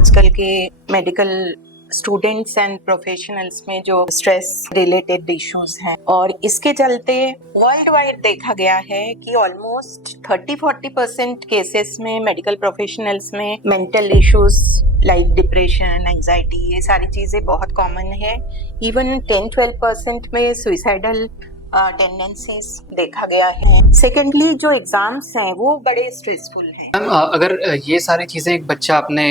आजकल के medical students and professionals में जो स्ट्रेस रिलेटेड इश्यूज हैं और इसके चलते वर्ल्ड वाइड देखा गया है कि ऑलमोस्ट 30-40% केसेस में मेडिकल प्रोफेशनल्स में mental issues like depression, anxiety, ये सारी चीजें बहुत कॉमन है। इवन 10-12% में सुइसाइडल टेंडेंसीज देखा गया है। सेकेंडली जो एग्जाम्स हैं वो बड़े स्ट्रेसफुल हैं। मैम, अगर ये सारी चीज़ें एक बच्चा अपने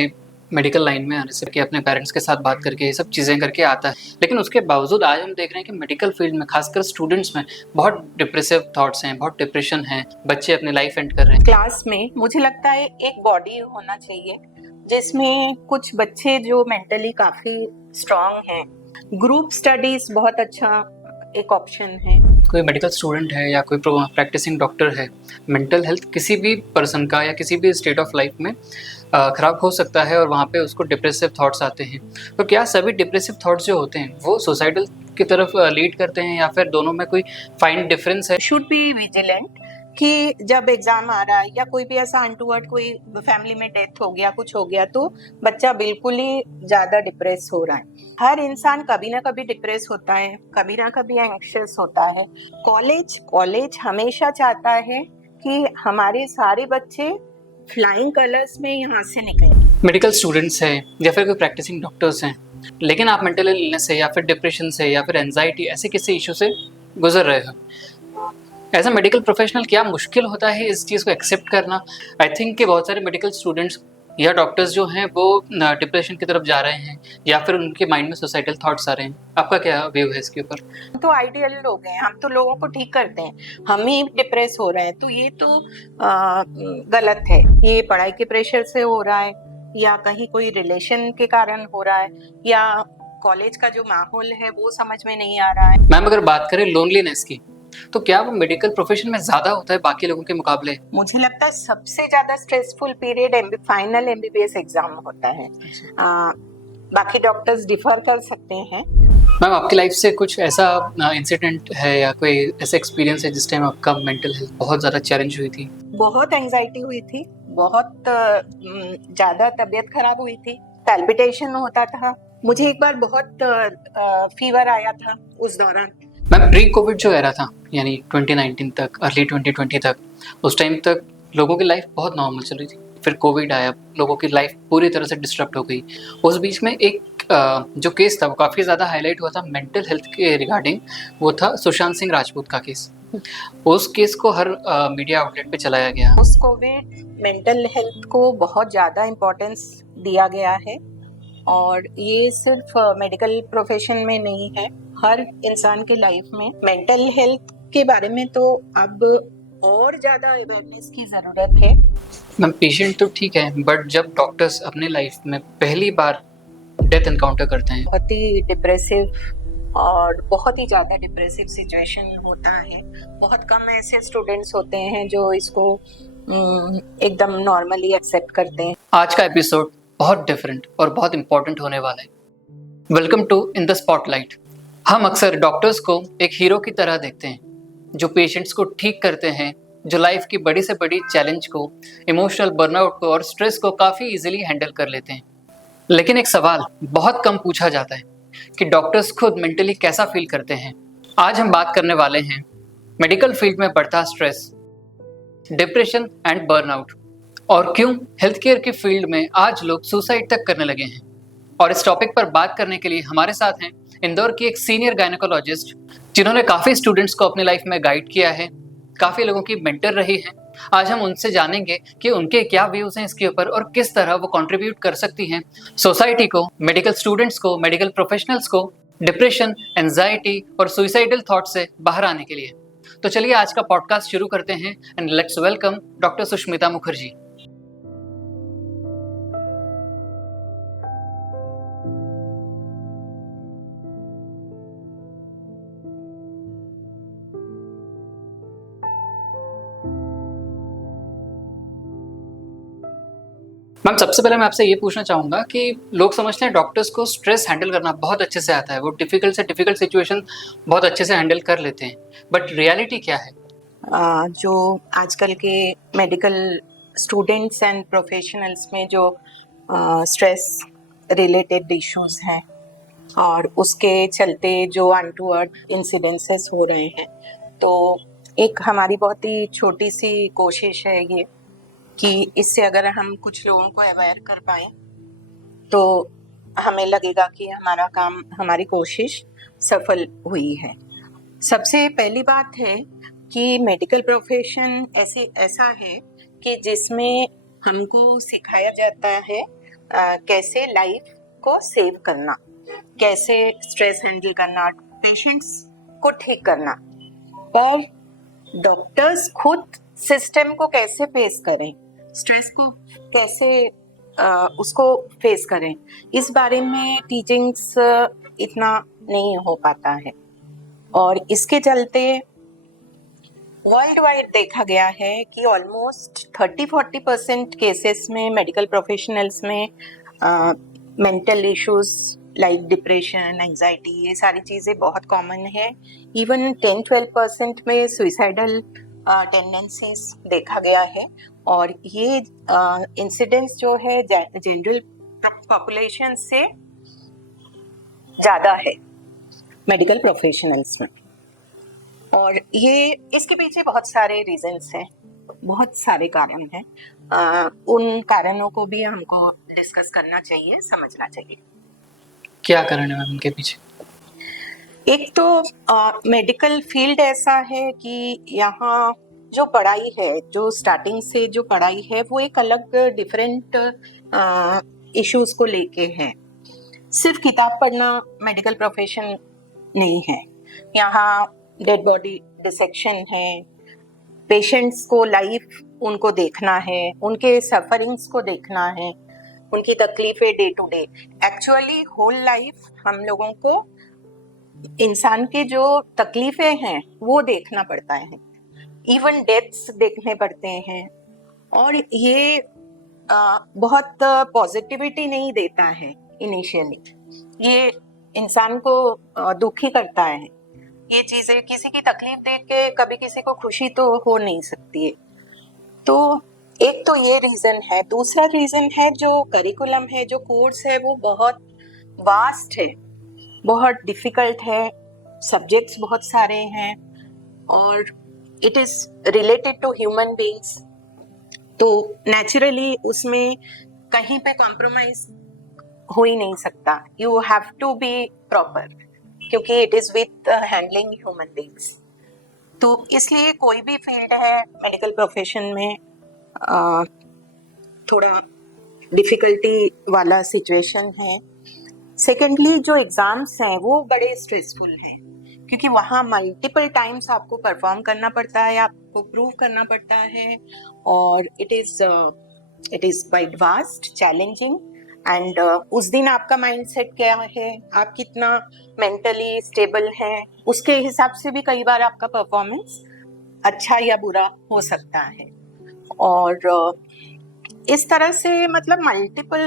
मेडिकल लाइन में आने से कि अपने पेरेंट्स के साथ बात करके ये सब चीज़ें करके आता है, लेकिन उसके बावजूद आज हम देख रहे हैं कि मेडिकल फील्ड में खासकर स्टूडेंट्स में बहुत डिप्रेसिव थॉट्स हैं, बहुत डिप्रेशन है, बच्चे अपनी लाइफ एंड कर रहे हैं। क्लास में मुझे लगता है एक बॉडी होना चाहिए जिसमें कुछ बच्चे जो मेंटली काफी स्ट्रांग हैं। ग्रुप स्टडीज बहुत अच्छा एक ऑप्शन है। कोई मेडिकल स्टूडेंट है या कोई प्रैक्टिसिंग डॉक्टर है, मेंटल हेल्थ किसी भी पर्सन का या किसी भी स्टेट ऑफ लाइफ में ख़राब हो सकता है और वहाँ पे उसको डिप्रेसिव थॉट्स आते हैं। तो क्या सभी डिप्रेसिव थॉट्स जो होते हैं वो सुसाइडल की तरफ लीड करते हैं या फिर दोनों में कोई फाइन डिफरेंस है? शुड बी विजिलेंट कि जब एग्जाम आ रहा है या कोई भी ऐसा अनटूवर्ड कोई फैमिली में डेथ हो गया, कुछ हो गया, तो बच्चा बिल्कुल ही ज्यादा डिप्रेस हो रहा है। हर इंसान कभी ना कभी डिप्रेस होता है, कभी ना कभी एंग्शियस होता है। कॉलेज हमेशा चाहता है कि हमारे सारे बच्चे फ्लाइंग कलर्स में यहाँ से निकले। मेडिकल स्टूडेंट्स हैं या फिर कोई प्रैक्टिसिंग डॉक्टर्स हैं, लेकिन आप मेंटल इलनेस से या फिर डिप्रेशन से या फिर एंजाइटी ऐसे किसी इशू से गुजर रहे हो, एज अ मेडिकल प्रोफेशनल क्या मुश्किल होता है इस चीज़ को एक्सेप्ट करना? आई थिंक कि बहुत सारे मेडिकल स्टूडेंट्स या डॉक्टर्स जो हैं वो डिप्रेशन की तरफ जा रहे हैं या फिर उनके माइंड में सुसाइडल थॉट्स आ रहे हैं। आपका क्या व्यू है इसके ऊपर? तो आइडियल लोग हैं, हम तो लोगों को ठीक करते हैं, हम ही डिप्रेस हो रहे हैं, तो ये तो गलत है। ये पढ़ाई के प्रेशर से हो रहा है या कहीं कोई रिलेशन के कारण हो रहा है या कॉलेज का जो माहौल है वो समझ में नहीं आ रहा है। मैम, अगर बात करें लोनलीनेस की, तो क्या वो मेडिकल प्रोफेशन में ज्यादा होता है बाकी लोगों के मुकाबले? मुझे लगता है सबसे ज्यादा stressful period final MBBS exam होता है। बाकी डॉक्टर्स डिफर कर सकते हैं। मैम, आपकी लाइफ से कुछ ऐसा इंसिडेंट है या कोई ऐसा एक्सपीरियंस है जिस टाइम आपका मेंटल हेल्थ बहुत ज़्यादा चैलेंज हुई थी? बहुत एंजाइटी हुई थी, बहुत ज़्यादा तबीयत खराब हुई थी, पैल्पिटेशन होता था। मुझे एक बार बहुत फीवर आया था उस दौरान। मैम, प्री कोविड जो एरा था यानी 2019 तक, अर्ली 2020 तक, उस टाइम तक लोगों की लाइफ बहुत नॉर्मल चल रही थी। फिर कोविड आया, लोगों की लाइफ पूरी तरह से डिस्टर्ब हो गई। उस बीच में एक जो केस था वो काफ़ी ज़्यादा हाईलाइट हुआ था मेंटल हेल्थ के रिगार्डिंग, वो था सुशांत सिंह राजपूत का केस। उस केस को हर मीडिया आउटलेट पे चलाया गया। उस कोविड मेंटल हेल्थ को बहुत ज़्यादा इम्पोर्टेंस दिया गया है और ये सिर्फ मेडिकल प्रोफेशन में नहीं है, हर इंसान के लाइफ में मेंटल हेल्थ के बारे में तो अब और ज़्यादा अवेयरनेस की ज़रूरत है। मैम, पेशेंट तो ठीक है, बट जब डॉक्टर्स अपने लाइफ में पहली बार डेथ एनकाउंटर करते हैं, बहुत ही डिप्रेसिव और बहुत ही ज़्यादा डिप्रेसिव सिचुएशन होता है। बहुत कम ऐसे स्टूडेंट्स होते हैं जो इसको एकदम नॉर्मली एक्सेप्ट करते हैं। आज का एपिसोड बहुत डिफरेंट और बहुत इंपॉर्टेंट होने वाला है। Welcome to in the spotlight. हम अक्सर डॉक्टर्स को एक हीरो की तरह देखते हैं जो पेशेंट्स को ठीक करते हैं, जो लाइफ की बड़ी से बड़ी चैलेंज को, इमोशनल बर्नआउट को और स्ट्रेस को काफ़ी इजीली हैंडल कर लेते हैं। लेकिन एक सवाल बहुत कम पूछा जाता है कि डॉक्टर्स खुद मेंटली कैसा फील करते हैं। आज हम बात करने वाले हैं मेडिकल फील्ड में बढ़ता स्ट्रेस, डिप्रेशन एंड बर्नआउट और क्यों हेल्थ केयर के फील्ड में आज लोग सुसाइड तक करने लगे हैं। और इस टॉपिक पर बात करने के लिए हमारे साथ हैं इंदौर की एक सीनियर गायनेकोलॉजिस्ट जिन्होंने काफ़ी स्टूडेंट्स को अपनी लाइफ में गाइड किया है, काफ़ी लोगों की मेंटर रही हैं। आज हम उनसे जानेंगे कि उनके क्या व्यूज हैं इसके ऊपर और किस तरह वो कंट्रीब्यूट कर सकती हैं सोसाइटी को, मेडिकल स्टूडेंट्स को, मेडिकल प्रोफेशनल्स को डिप्रेशन, एंजाइटी और सुइसाइडल थॉट से बाहर आने के लिए। तो चलिए आज का पॉडकास्ट शुरू करते हैं and let's welcome doctor Sushmita Mukherjee. Ma'am, सबसे पहले मैं आपसे ये पूछना चाहूँगा कि लोग समझते हैं डॉक्टर्स को स्ट्रेस हैंडल करना बहुत अच्छे से आता है, वो डिफ़िकल्ट से डिफ़िकल्ट सिचुएशन बहुत अच्छे से हैंडल कर लेते हैं, बट रियलिटी क्या है? जो आजकल के मेडिकल स्टूडेंट्स एंड प्रोफेशनल्स में जो स्ट्रेस रिलेटेड इश्यूज हैं और उसके चलते जो अनटूवर्ड इंसिडेंसेस हो रहे हैं, तो एक हमारी बहुत ही छोटी सी कोशिश है ये कि इससे अगर हम कुछ लोगों को अवेयर कर पाए तो हमें लगेगा कि हमारा काम, हमारी कोशिश सफल हुई है। सबसे पहली बात है कि मेडिकल प्रोफेशन ऐसा है कि जिसमें हमको सिखाया जाता है कैसे लाइफ को सेव करना, कैसे स्ट्रेस हैंडल करना, पेशेंट्स को ठीक करना। पर डॉक्टर्स खुद सिस्टम को कैसे फेस करें, स्ट्रेस को कैसे उसको फेस करें, इस बारे में टीचिंग्स इतना नहीं हो पाता है। और इसके चलते वर्ल्ड वाइड देखा गया है कि ऑलमोस्ट 30-40% केसेस में मेडिकल प्रोफेशनल्स में mental issues like depression, anxiety, ये सारी चीज़ें बहुत कॉमन है। इवन 10-12% में सुइसाइडल टेंडेंसीज देखा गया है। और ये इंसिडेंट्स जो है जनरल पॉपुलेशन से ज़्यादा है मेडिकल प्रोफेशनल्स में। और ये इसके पीछे बहुत सारे रीजंस हैं, बहुत सारे कारण हैं। उन कारणों को भी हमको डिस्कस करना चाहिए, समझना चाहिए। क्या कारण है मैम उनके पीछे? एक तो मेडिकल फील्ड ऐसा है कि यहाँ जो पढ़ाई है, जो स्टार्टिंग से जो पढ़ाई है, वो एक अलग डिफरेंट इश्यूज को लेके है। सिर्फ किताब पढ़ना मेडिकल प्रोफेशन नहीं है। यहाँ डेड बॉडी डिसेक्शन है, पेशेंट्स को लाइफ उनको देखना है, उनके सफरिंग्स को देखना है, उनकी तकलीफें day to day. Actually whole life हम लोगों को इंसान के जो तकलीफें हैं वो देखना पड़ता है, इवन डेथ्स देखने पड़ते हैं। और ये बहुत पॉजिटिविटी नहीं देता है इनिशियली, ये इंसान को दुखी करता है। ये चीजें, किसी की तकलीफ देख के कभी किसी को खुशी तो हो नहीं सकती है। तो एक तो ये रीजन है। दूसरा रीजन है जो करिकुलम है, जो कोर्स है, वो बहुत वास्ट है, बहुत डिफिकल्ट है, सब्जेक्ट्स बहुत सारे हैं और it is related to human beings. तो नेचुरली उसमें कहीं पे कॉम्प्रोमाइज हो ही नहीं सकता। You have to be proper, क्योंकि it is with handling human beings. तो इसलिए कोई भी फील्ड है मेडिकल प्रोफेशन में थोड़ा डिफिकल्टी वाला सिचुएशन है। सेकेंडली, जो एग्जाम्स हैं वो बड़े स्ट्रेसफुल हैं, क्योंकि वहाँ मल्टीपल टाइम्स आपको परफॉर्म करना पड़ता है, आपको प्रूव करना पड़ता है। और it is quite vast, challenging. And उस दिन आपका माइंडसेट क्या है, आप कितना मेंटली स्टेबल हैं, उसके हिसाब से भी कई बार आपका परफॉर्मेंस अच्छा या बुरा हो सकता है। और इस तरह से मतलब मल्टीपल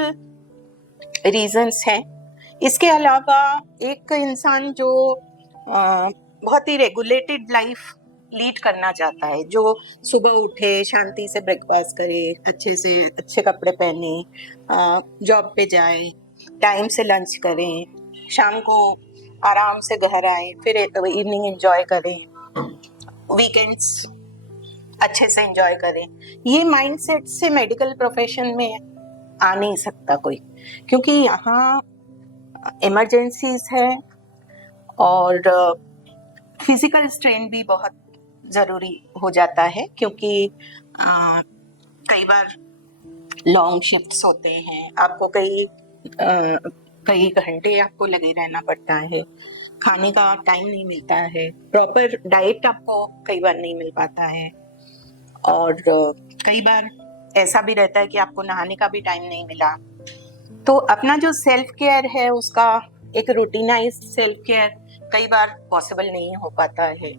रीजंस हैं। इसके अलावा एक इंसान जो बहुत ही रेगुलेटेड लाइफ लीड करना चाहता है, जो सुबह उठे, शांति से ब्रेकफास्ट करे, अच्छे से अच्छे कपड़े पहने, जॉब पे जाए, टाइम से लंच करें, शाम को आराम से घर आए, फिर इवनिंग एंजॉय करें, वीकेंड्स अच्छे से एंजॉय करें, ये माइंडसेट से मेडिकल प्रोफेशन में आ नहीं सकता कोई, क्योंकि यहाँ इमरजेंसीज है और फिजिकल स्ट्रेन भी बहुत ज़रूरी हो जाता है, क्योंकि कई बार लॉन्ग शिफ्ट्स होते हैं, आपको कई घंटे आपको लगे रहना पड़ता है, खाने का टाइम नहीं मिलता है, प्रॉपर डाइट आपको कई बार नहीं मिल पाता है। और कई बार ऐसा भी रहता है कि आपको नहाने का भी टाइम नहीं मिला। तो अपना जो सेल्फ केयर है, उसका एक रूटीनाइज्ड सेल्फ केयर कई बार पॉसिबल नहीं हो पाता है,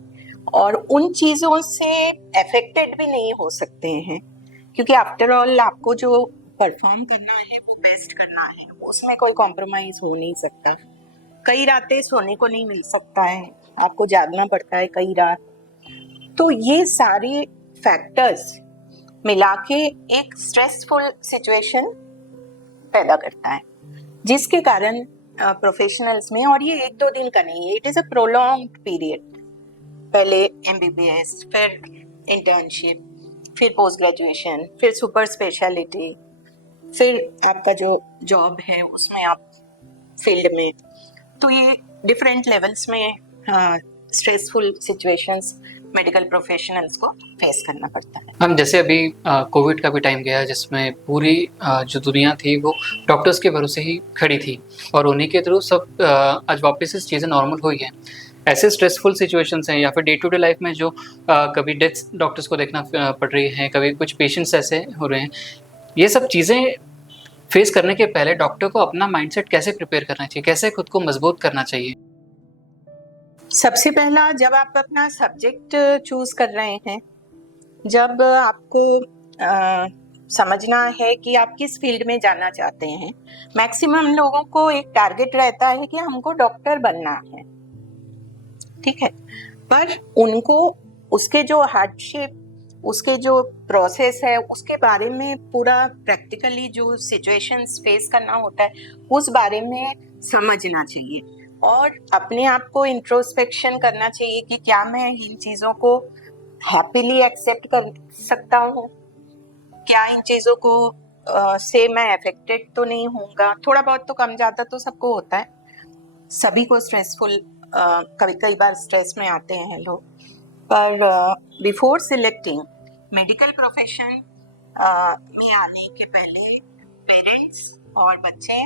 और उन चीज़ों से अफेक्टेड भी नहीं हो सकते हैं, क्योंकि आफ्टर ऑल आपको जो परफॉर्म करना है वो बेस्ट करना है, उसमें कोई कॉम्प्रोमाइज हो नहीं सकता। कई रातें सोने को नहीं मिल सकता है, आपको जागना पड़ता है कई रात। तो ये सारे फैक्टर्स मिला के एक स्ट्रेसफुल सिचुएशन पैदा करता है, जिसके कारण प्रोफेशनल्स में, और ये एक दो दिन का नहीं है, it is a prolonged period, पहले एमबीबीएस, फिर इंटर्नशिप, फिर पोस्ट ग्रेजुएशन, फिर सुपर स्पेशलिटी, फिर आपका जो जॉब है उसमें आप फील्ड में, तो ये डिफरेंट लेवल्स में स्ट्रेसफुल सिचुएशंस मेडिकल प्रोफेशनल्स को फेस करना पड़ता है। मैम जैसे अभी कोविड का भी टाइम गया जिसमें पूरी जो दुनिया थी वो डॉक्टर्स के भरोसे ही खड़ी थी और उन्हीं के थ्रू सब आज वापस से चीज़ें नॉर्मल हुई हैं। ऐसे स्ट्रेसफुल सिचुएशंस हैं या फिर डे टू डे लाइफ में जो कभी डेथ्स डॉक्टर्स को देखना पड़ रही हैं, कभी कुछ पेशेंट्स ऐसे हो रहे हैं, ये सब चीज़ें फेस करने के पहले डॉक्टर को अपना माइंडसेट कैसे प्रिपेयर करना चाहिए, कैसे खुद को मजबूत करना चाहिए? सबसे पहला, जब आप अपना सब्जेक्ट चूज कर रहे हैं, जब आपको समझना है कि आप किस फील्ड में जाना चाहते हैं, मैक्सिमम लोगों को एक टारगेट रहता है कि हमको डॉक्टर बनना है, ठीक है, पर उनको उसके जो हार्डशिप, उसके जो प्रोसेस है, उसके बारे में पूरा प्रैक्टिकली जो सिचुएशंस फेस करना होता है उस बारे में समझना चाहिए और अपने आप को इंट्रोस्पेक्शन करना चाहिए कि क्या मैं इन चीज़ों को हैप्पीली एक्सेप्ट कर सकता हूँ, क्या इन चीज़ों को से मैं अफेक्टेड तो नहीं होऊंगा। थोड़ा बहुत तो कम ज़्यादा तो सबको होता है, सभी को स्ट्रेसफुल, कई बार स्ट्रेस में आते हैं लोग, पर बिफोर सिलेक्टिंग मेडिकल प्रोफेशन में आने के पहले पेरेंट्स और बच्चे,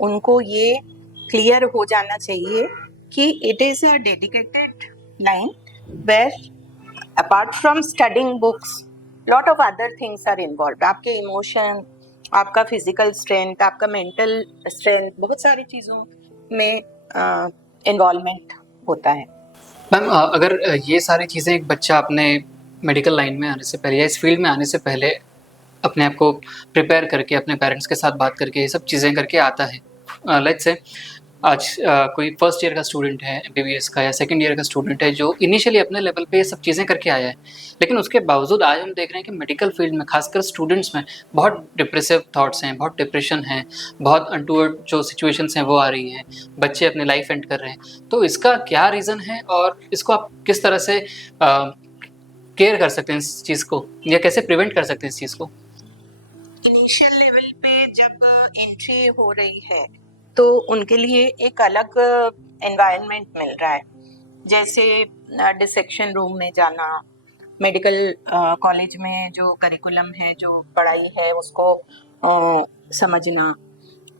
उनको ये क्लियर हो जाना चाहिए कि it is a dedicated line where apart from studying books lot of other things are involve. आपके इमोशन, आपका फिजिकल स्ट्रेंथ, आपका मेंटल स्ट्रेंथ, बहुत सारी चीज़ों में इन्वॉल्वमेंट होता है। मैम अगर ये सारी चीज़ें एक बच्चा अपने मेडिकल लाइन में आने से पहले या इस फील्ड में आने से पहले अपने आप को प्रिपेयर करके अपने पेरेंट्स के साथ बात करके ये सब चीज़ें करके आता है, लेट्स से आज कोई फर्स्ट ईयर का स्टूडेंट है एमबीबीएस का या सेकंड ईयर का स्टूडेंट है जो इनिशियली अपने लेवल पे ये सब चीज़ें करके आया है, लेकिन उसके बावजूद आज हम देख रहे हैं कि मेडिकल फील्ड में खासकर स्टूडेंट्स में बहुत डिप्रेसिव थॉट्स हैं, बहुत डिप्रेशन है, बहुत अनटूवर्ड जो सिचुएशंस हैं वो आ रही हैं, बच्चे अपने लाइफ एंड कर रहे हैं। तो इसका क्या रीज़न है और इसको आप किस तरह से केयर कर सकते हैं इस चीज़ को, या कैसे प्रिवेंट कर सकते हैं इस चीज़ को? इनिशियल लेवल पे जब एंट्री हो रही है तो उनके लिए एक अलग एनवायरनमेंट मिल रहा है, जैसे डिसेक्शन रूम में जाना, मेडिकल कॉलेज में जो करिकुलम है, जो पढ़ाई है उसको समझना,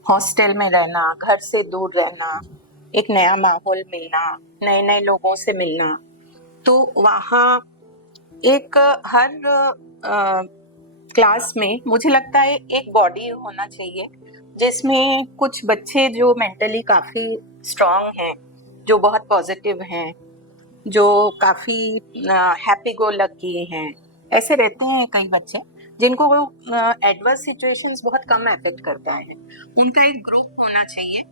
हॉस्टल में रहना, घर से दूर रहना, एक नया माहौल मिलना, नए नए लोगों से मिलना, तो वहाँ एक हर क्लास में मुझे लगता है एक बॉडी होना चाहिए जिसमें कुछ बच्चे जो मेंटली काफ़ी स्ट्रांग हैं, जो बहुत पॉजिटिव हैं, जो काफ़ी हैप्पी गो लकी हैं। ऐसे रहते हैं कई बच्चे जिनको एडवर्स सिचुएशंस बहुत कम अफेक्ट करता है। उनका एक ग्रुप होना चाहिए।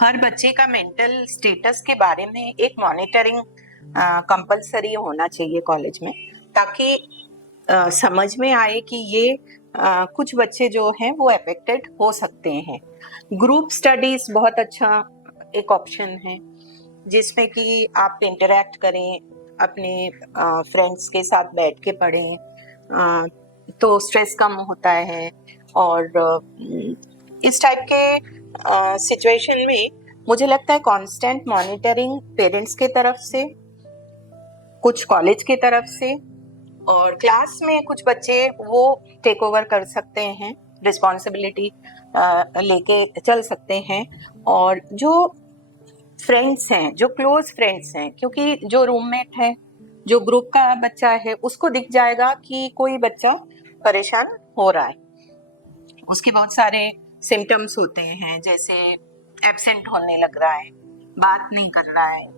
हर बच्चे का मेंटल स्टेटस के बारे में एक मॉनिटरिंग कंपलसरी होना चाहिए कॉलेज में, ताकि समझ में आए कि ये कुछ बच्चे जो हैं वो अफेक्टेड हो सकते हैं। ग्रुप स्टडीज बहुत अच्छा एक ऑप्शन है जिसमें कि आप इंटरेक्ट करें, अपने फ्रेंड्स के साथ बैठ के पढ़ें, तो स्ट्रेस कम होता है। और इस टाइप के सिचुएशन में मुझे लगता है कांस्टेंट मॉनिटरिंग पेरेंट्स के तरफ से, कुछ कॉलेज की तरफ से, और क्लास में कुछ बच्चे वो टेक ओवर कर सकते हैं, रिस्पॉन्सिबिलिटी लेके चल सकते हैं। और जो फ्रेंड्स हैं, जो क्लोज फ्रेंड्स हैं, क्योंकि जो रूममेट है, जो ग्रुप का बच्चा है, उसको दिख जाएगा कि कोई बच्चा परेशान हो रहा है, उसके बहुत सारे सिम्टम्स होते हैं, जैसे एब्सेंट होने लग रहा है, बात नहीं कर रहा है,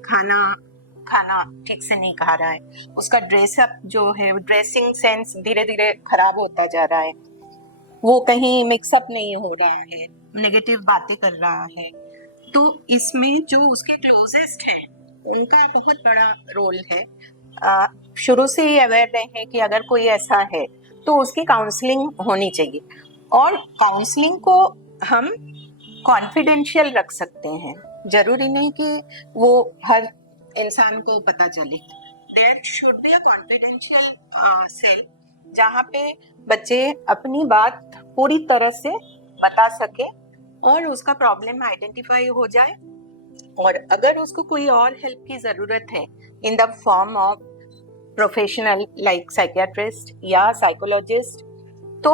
खाना ठीक से नहीं खा रहा है, उसका ड्रेसअप जो है, ड्रेसिंग सेंस धीरे धीरे खराब होता जा रहा है, वो कहीं मिक्सअप नहीं हो रहा है, नेगेटिव बातें कर रहा है, तो इसमें जो उसके क्लोजेस्ट हैं उनका बहुत बड़ा रोल है। शुरू से ही अवेयर रहें कि अगर कोई ऐसा है तो उसकी काउंसलिंग होनी चाहिए। और काउंसलिंग को हम कॉन्फिडेंशियल रख सकते हैं, जरूरी नहीं कि वो हर इंसान को पता चले। There should be a confidential cell जहाँ पे बच्चे अपनी बात पूरी तरह से बता सके और उसका प्रॉब्लम आइडेंटिफाई हो जाए, और अगर उसको कोई और हेल्प की जरूरत है in the form of professional like psychiatrist या साइकोलॉजिस्ट, तो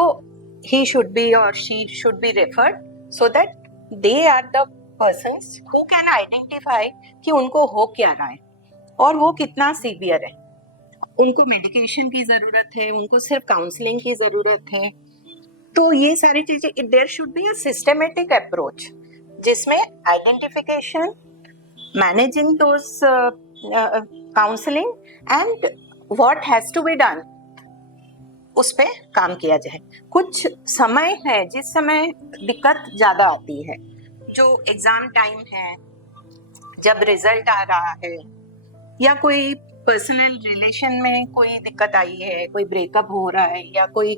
he should be or she should be referred so that they are the persons who can identify कि उनको हो क्या रहा है और वो कितना सीवियर है, उनको मेडिकेशन की जरूरत है, उनको सिर्फ काउंसलिंग की जरूरत है। तो ये सारी चीजें, there should be a systematic approach जिसमें identification, managing those counselling and what has to be done, उस पे काम किया जाए। कुछ समय है जिस समय दिक्कत ज्यादा आती है, जो एग्जाम टाइम है, जब रिजल्ट आ रहा है, या कोई पर्सनल रिलेशन में कोई दिक्कत आई है, कोई ब्रेकअप हो रहा है या कोई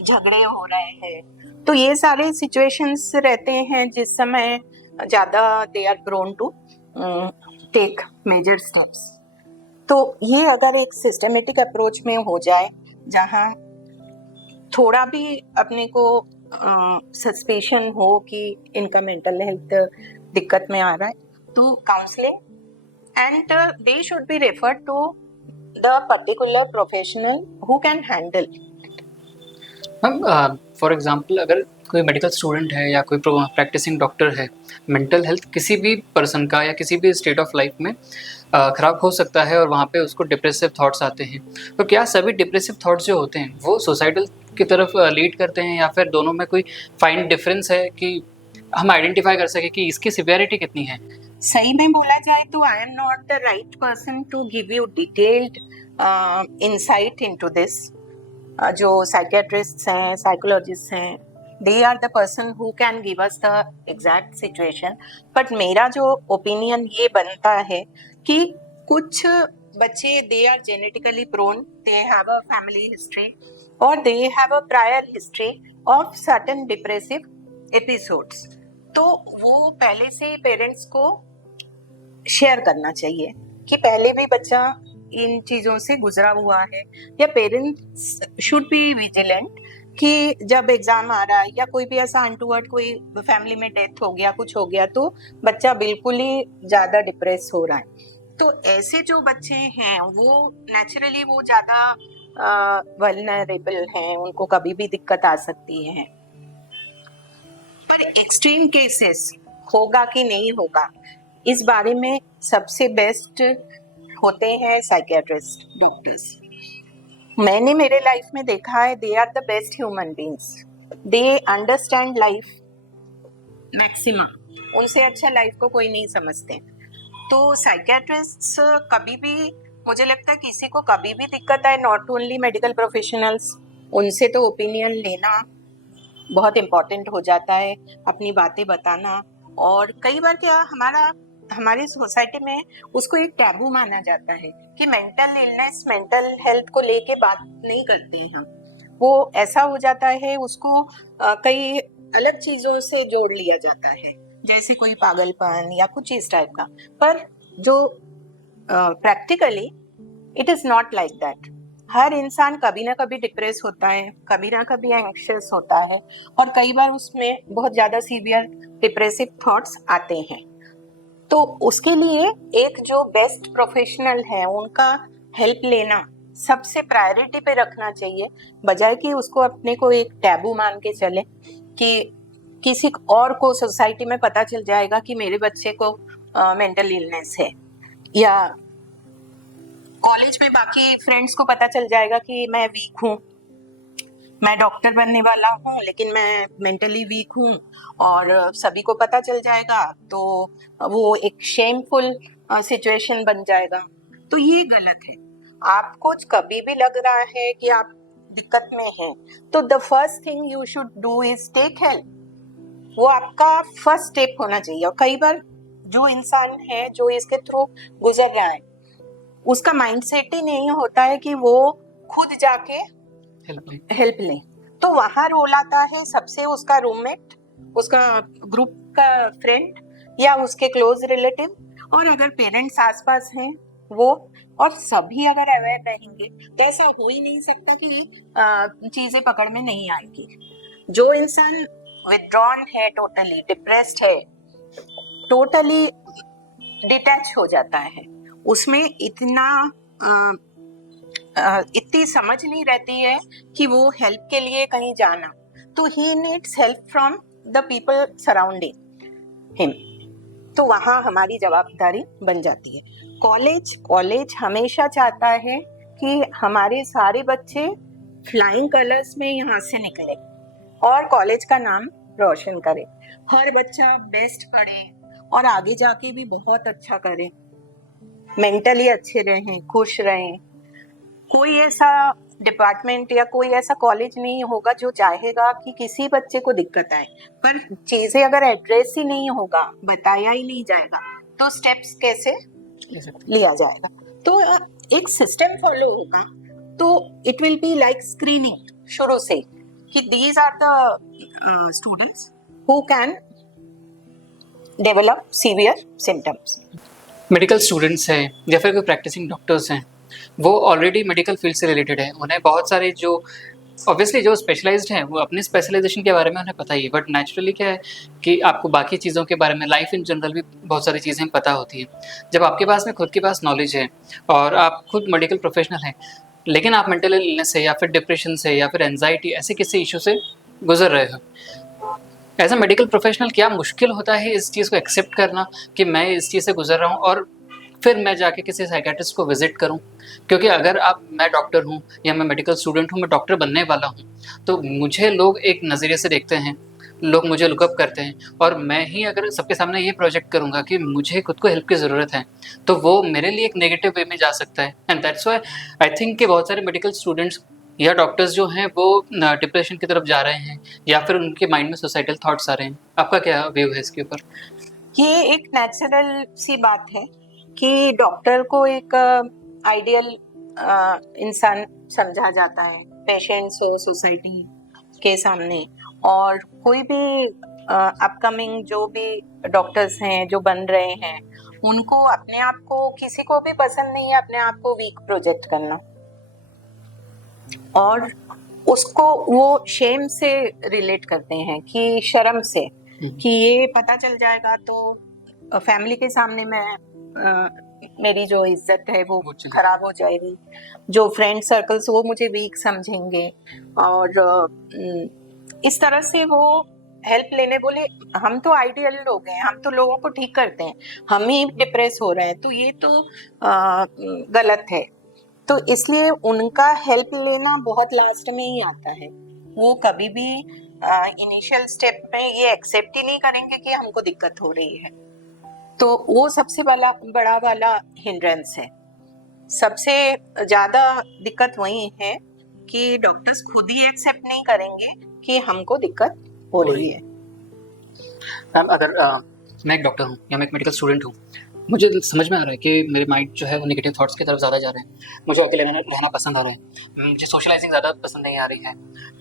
झगड़े हो रहे हैं, तो ये सारे सिचुएशंस रहते हैं जिस समय ज्यादा they are prone to take major steps. तो ये अगर एक सिस्टमेटिक अप्रोच में हो जाए, जहाँ थोड़ा भी अपने को सस्पेशन हो कि इनका मेंटल हेल्थ दिक्कत में आ रहा है, तो counselling and they should be referred to the particular professional who can handle. Ma'am for example अगर कोई मेडिकल स्टूडेंट है या कोई प्रैक्टिसिंग डॉक्टर है, मेंटल हेल्थ किसी भी पर्सन का या किसी भी स्टेट ऑफ लाइफ में ख़राब हो सकता है और वहाँ पे उसको डिप्रेसिव थॉट्स आते हैं, तो क्या सभी डिप्रेसिव थॉट्स जो होते हैं वो सुसाइडल की तरफ लीड करते हैं, या फिर दोनों में कोई फाइन डिफरेंस है कि हम आइडेंटिफाई कर सके कि इसकी सिवियरिटी कितनी है? सही में बोला जाए तो I am not the right person to give you detailed insight into this. जो साइकियाट्रिस्ट हैं, साइकोलॉजिस्ट हैं, they are the person who can give us the exact situation. But मेरा जो ओपिनियन ये बनता है कि कुछ बच्चे they are genetically prone, they have a family history और they have a prior history of certain depressive episodes, तो वो पहले से पेरेंट्स को शेयर करना चाहिए कि पहले भी बच्चा इन चीज़ों से गुजरा हुआ है, या पेरेंट्स शुड बी विजिलेंट कि जब एग्जाम आ रहा है या कोई भी ऐसा अनटूवर्ड कोई फैमिली में डेथ हो गया, कुछ हो गया, तो बच्चा बिल्कुल ही ज़्यादा डिप्रेस हो रहा है। तो ऐसे जो बच्चे हैं वो नेचुरली वो ज़्यादा वल्नरेबल हैं, उनको कभी भी दिक्कत आ सकती है। पर एक्सट्रीम केसेस होगा कि नहीं होगा, इस बारे में सबसे बेस्ट होते हैं साइकियाट्रिस्ट डॉक्टर्स। मैंने मेरे लाइफ में देखा है, they are the best human beings, they understand life maximum, उनसे अच्छा लाइफ को कोई नहीं समझते। तो साइकियाट्रिस्ट्स कभी भी, मुझे लगता है किसी को कभी भी दिक्कत आए, नॉट ओनली मेडिकल प्रोफेशनल्स, उनसे तो ओपिनियन लेना बहुत इम्पोर्टेंट हो जाता है, अपनी बातें बताना। और कई बार क्या हमारी सोसाइटी में उसको एक टैबू माना जाता है कि मेंटल इलनेस, मेंटल हेल्थ को लेके बात नहीं करते हैं, वो ऐसा हो जाता है, उसको कई अलग चीजों से जोड़ लिया जाता है, जैसे कोई पागलपन या कुछ इस टाइप का। पर जो practically it is not like that. हर इंसान कभी ना कभी डिप्रेस होता है, कभी ना कभी एंग्शियस होता है, और कई बार उसमें बहुत ज्यादा सीवियर डिप्रेसिव थॉट्स आते हैं। तो उसके लिए एक जो बेस्ट प्रोफेशनल है उनका हेल्प लेना सबसे प्रायोरिटी पे रखना चाहिए, बजाय कि उसको अपने को एक टैबू मान के चले कि किसी और को सोसाइटी में पता चल जाएगा कि मेरे बच्चे को मेंटल इलनेस है, या कॉलेज में बाकी फ्रेंड्स को पता चल जाएगा कि मैं वीक हूँ, मैं डॉक्टर बनने वाला हूँ लेकिन मैं मेंटली वीक हूँ, और सभी को पता चल जाएगा, तो वो एक शेमफुल सिचुएशन बन जाएगा। तो ये गलत है। आपको कभी भी लग रहा है कि आप दिक्कत में हैं, तो the first thing you should do is take help. वो आपका फर्स्ट स्टेप होना चाहिए। और कई बार जो इंसान है जो इसके थ्रू गुजर रहा है, उसका माइंडसेट ही नहीं होता है कि वो खुद जाके हेल्प लें। तो वहां रोल आता है सबसे उसका रूममेट, उसका ग्रुप का फ्रेंड या उसके क्लोज रिलेटिव, और अगर पेरेंट्स आसपास हैं वो, और सभी अगर अवेयर रहेंगे तो ऐसा हो ही नहीं सकता कि चीजें पकड़ में नहीं आएगी। जो इंसान विथड्रॉन है, टोटली डिप्रेस्ड है, टोटली डिटैच हो जाता है, उसमें इतनी समझ नहीं रहती है कि वो हेल्प के लिए कहीं जाना, तो he needs help from the people surrounding him. तो वहाँ हमारी जवाबदारी बन जाती है। कॉलेज हमेशा चाहता है कि हमारे सारे बच्चे फ्लाइंग कलर्स में यहाँ से निकले और कॉलेज का नाम रोशन करे, हर बच्चा बेस्ट पढ़े और आगे जाके भी बहुत अच्छा करे, मेंटली अच्छे रहें, खुश रहें। कोई ऐसा डिपार्टमेंट या कोई ऐसा कॉलेज नहीं होगा जो चाहेगा कि किसी बच्चे को दिक्कत आए, पर चीजें अगर एड्रेस ही नहीं होगा, बताया ही नहीं जाएगा, तो स्टेप्स कैसे लिया जाएगा। तो एक सिस्टम फॉलो होगा, तो it will be like screening शुरू से कि these are the students who can develop severe symptoms. Medical students हैं या फिर कोई प्रैक्टिसिंग डॉक्टर्स हैं, वो ऑलरेडी मेडिकल फील्ड से रिलेटेड है, उन्हें बहुत सारे जो ऑब्वियसली जो स्पेशलाइज्ड हैं वो अपने स्पेशलाइजेशन के बारे में उन्हें पता ही है, बट नेचुरली क्या है कि आपको बाकी चीज़ों के बारे में, लाइफ इन जनरल भी बहुत सारी चीज़ें पता होती हैं। जब आपके पास में खुद के पास नॉलेज है और आप खुद मेडिकल प्रोफेशनल हैं, लेकिन आप मेंटल इलनेस से या फिर डिप्रेशन से या फिर एनजाइटी ऐसे किसी इशू से गुजर रहे हो, एज अ मेडिकल प्रोफेशनल क्या मुश्किल होता है इस चीज़ को एक्सेप्ट करना कि मैं इस चीज़ से गुजर रहा हूँ और फिर मैं जाके किसी साइकेट्रिस्ट को विजिट करूं। क्योंकि अगर मैं डॉक्टर हूं या मैं मेडिकल स्टूडेंट हूं, मैं डॉक्टर बनने वाला हूं, तो मुझे लोग एक नज़रिए से देखते हैं, लोग मुझे लुकअप करते हैं, और मैं ही अगर सबके सामने ये प्रोजेक्ट करूंगा कि मुझे खुद को हेल्प की ज़रूरत है, तो वो मेरे लिए एक नेगेटिव वे में जा सकता है। And that's why I think कि बहुत सारे मेडिकल स्टूडेंट्स या डॉक्टर्स जो हैं वो डिप्रेशन की तरफ जा रहे हैं या फिर उनके माइंड में सुसाइडल थॉट्स आ रहे हैं। आपका क्या व्यू है इसके ऊपर? ये एक नेचुरल सी बात है कि डॉक्टर को एक आइडियल इंसान समझा जाता है, पेशेंट्स हो सोसाइटी के सामने, और कोई भी अपकमिंग जो भी डॉक्टर्स हैं जो बन रहे हैं, उनको अपने आप को, किसी को भी पसंद नहीं है अपने आप को वीक प्रोजेक्ट करना, और उसको वो शेम से रिलेट करते हैं कि शर्म से, कि ये पता चल जाएगा तो फैमिली के सामने मेरी जो इज्जत है वो खराब हो जाएगी, जो फ्रेंड सर्कल्स वो मुझे वीक समझेंगे, और इस तरह से वो हेल्प लेने बोले हम तो आइडियल लोग हैं, हम तो लोगों को ठीक करते हैं, हम ही डिप्रेस हो रहे हैं, तो ये तो गलत है। तो इसलिए उनका हेल्प लेना बहुत लास्ट में ही आता है। वो कभी भी इनिशियल स्टेप में ये एक्सेप्ट ही नहीं करेंगे कि हमको दिक्कत हो रही है। तो वो सबसे बड़ा वाला हिंड्रेंस है। सबसे ज्यादा दिक्कत वही है कि डॉक्टर्स खुद ही एक्सेप्ट नहीं करेंगे कि हमको दिक्कत हो रही है। मैम, अगर मैं एक डॉक्टर हूँ या मैं एक मेडिकल स्टूडेंट हूँ, मुझे समझ में आ रहा है कि मेरे माइंड जो है वो नेगेटिव थॉट्स की तरफ ज़्यादा जा रहे हैं, मुझे अकेले रहना पसंद आ रहा है, मुझे सोशलाइजिंग ज़्यादा पसंद नहीं आ रही है,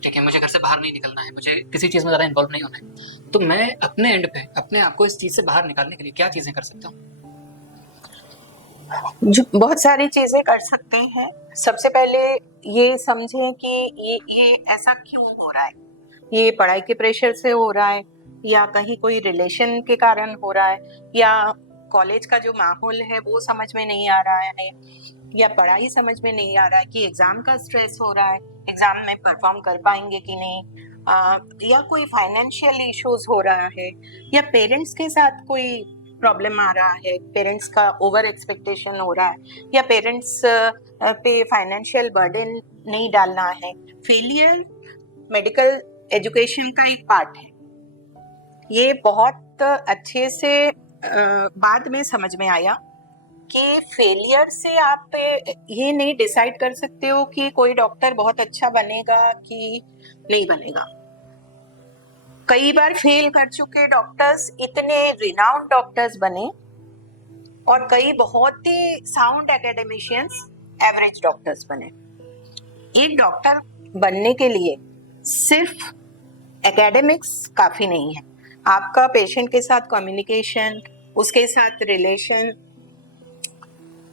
ठीक है, मुझे घर से बाहर नहीं निकलना है, मुझे किसी चीज़ में ज़्यादा इन्वॉल्व नहीं होना है, तो मैं अपने एंड पे अपने आप को इस चीज़ से बाहर निकालने के लिए क्या चीज़ें कर सकता हूँ? जो बहुत सारी चीजें कर सकते हैं। सबसे पहले ये समझें कि ये ऐसा क्यों हो रहा है, ये पढ़ाई के प्रेशर से हो रहा है, या कहीं कोई रिलेशन के कारण हो रहा है, या कॉलेज का जो माहौल है वो समझ में नहीं आ रहा है, या पढ़ाई समझ में नहीं आ रहा है कि एग्जाम का स्ट्रेस हो रहा है, एग्जाम में परफॉर्म कर पाएंगे कि नहीं, या कोई फाइनेंशियल इश्यूज हो रहा है, या पेरेंट्स के साथ कोई प्रॉब्लम आ रहा है, पेरेंट्स का ओवर एक्सपेक्टेशन हो रहा है, या पेरेंट्स पे फाइनेंशियल बर्डन नहीं डालना है। फेलियर मेडिकल एजुकेशन का एक पार्ट है। ये बहुत अच्छे से बाद में समझ में आया कि फेलियर से आप ये नहीं डिसाइड कर सकते हो कि कोई डॉक्टर बहुत अच्छा बनेगा कि नहीं बनेगा। कई बार फेल कर चुके डॉक्टर्स इतने रिनाउंड डॉक्टर्स बने, और कई बहुत ही साउंड एकेडमिशियंस एवरेज डॉक्टर्स बने। एक डॉक्टर बनने के लिए सिर्फ एकेडमिक्स काफ़ी नहीं है, आपका पेशेंट के साथ कम्युनिकेशन, उसके साथ रिलेशन,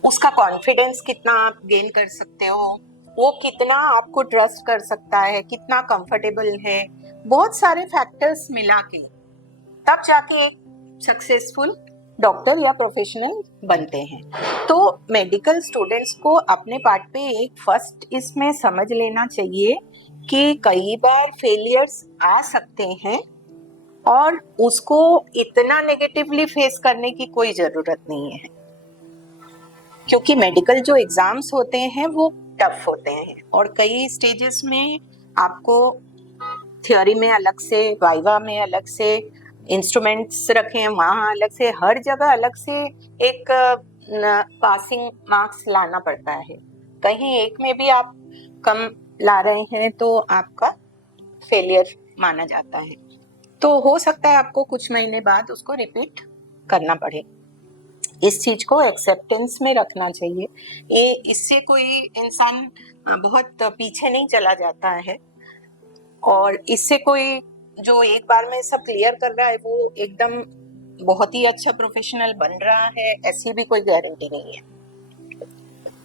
उसका कॉन्फिडेंस कितना आप गेन कर सकते हो, वो कितना आपको ट्रस्ट कर सकता है, कितना कंफर्टेबल है, बहुत सारे फैक्टर्स मिला के तब जाके एक सक्सेसफुल डॉक्टर या प्रोफेशनल बनते हैं। तो मेडिकल स्टूडेंट्स को अपने पार्ट पे एक फर्स्ट इसमें समझ लेना चाहिए कि कई बार फेलियर्स आ सकते हैं और उसको इतना नेगेटिवली फेस करने की कोई ज़रूरत नहीं है, क्योंकि मेडिकल जो एग्ज़ाम्स होते हैं वो टफ होते हैं और कई स्टेजेस में आपको थ्योरी में अलग से, वाइवा में अलग से, इंस्ट्रूमेंट्स रखे हैं वहाँ अलग से, हर जगह अलग से एक पासिंग मार्क्स लाना पड़ता है। कहीं एक में भी आप कम ला रहे हैं तो आपका फेलियर माना जाता है। तो हो सकता है आपको कुछ महीने बाद उसको रिपीट करना पड़े। इस चीज को एक्सेप्टेंस में रखना चाहिए। ये इससे कोई इंसान बहुत पीछे नहीं चला जाता है और इससे कोई जो एक बार में सब क्लियर कर रहा है वो एकदम बहुत ही अच्छा प्रोफेशनल बन रहा है, ऐसी भी कोई गारंटी नहीं है।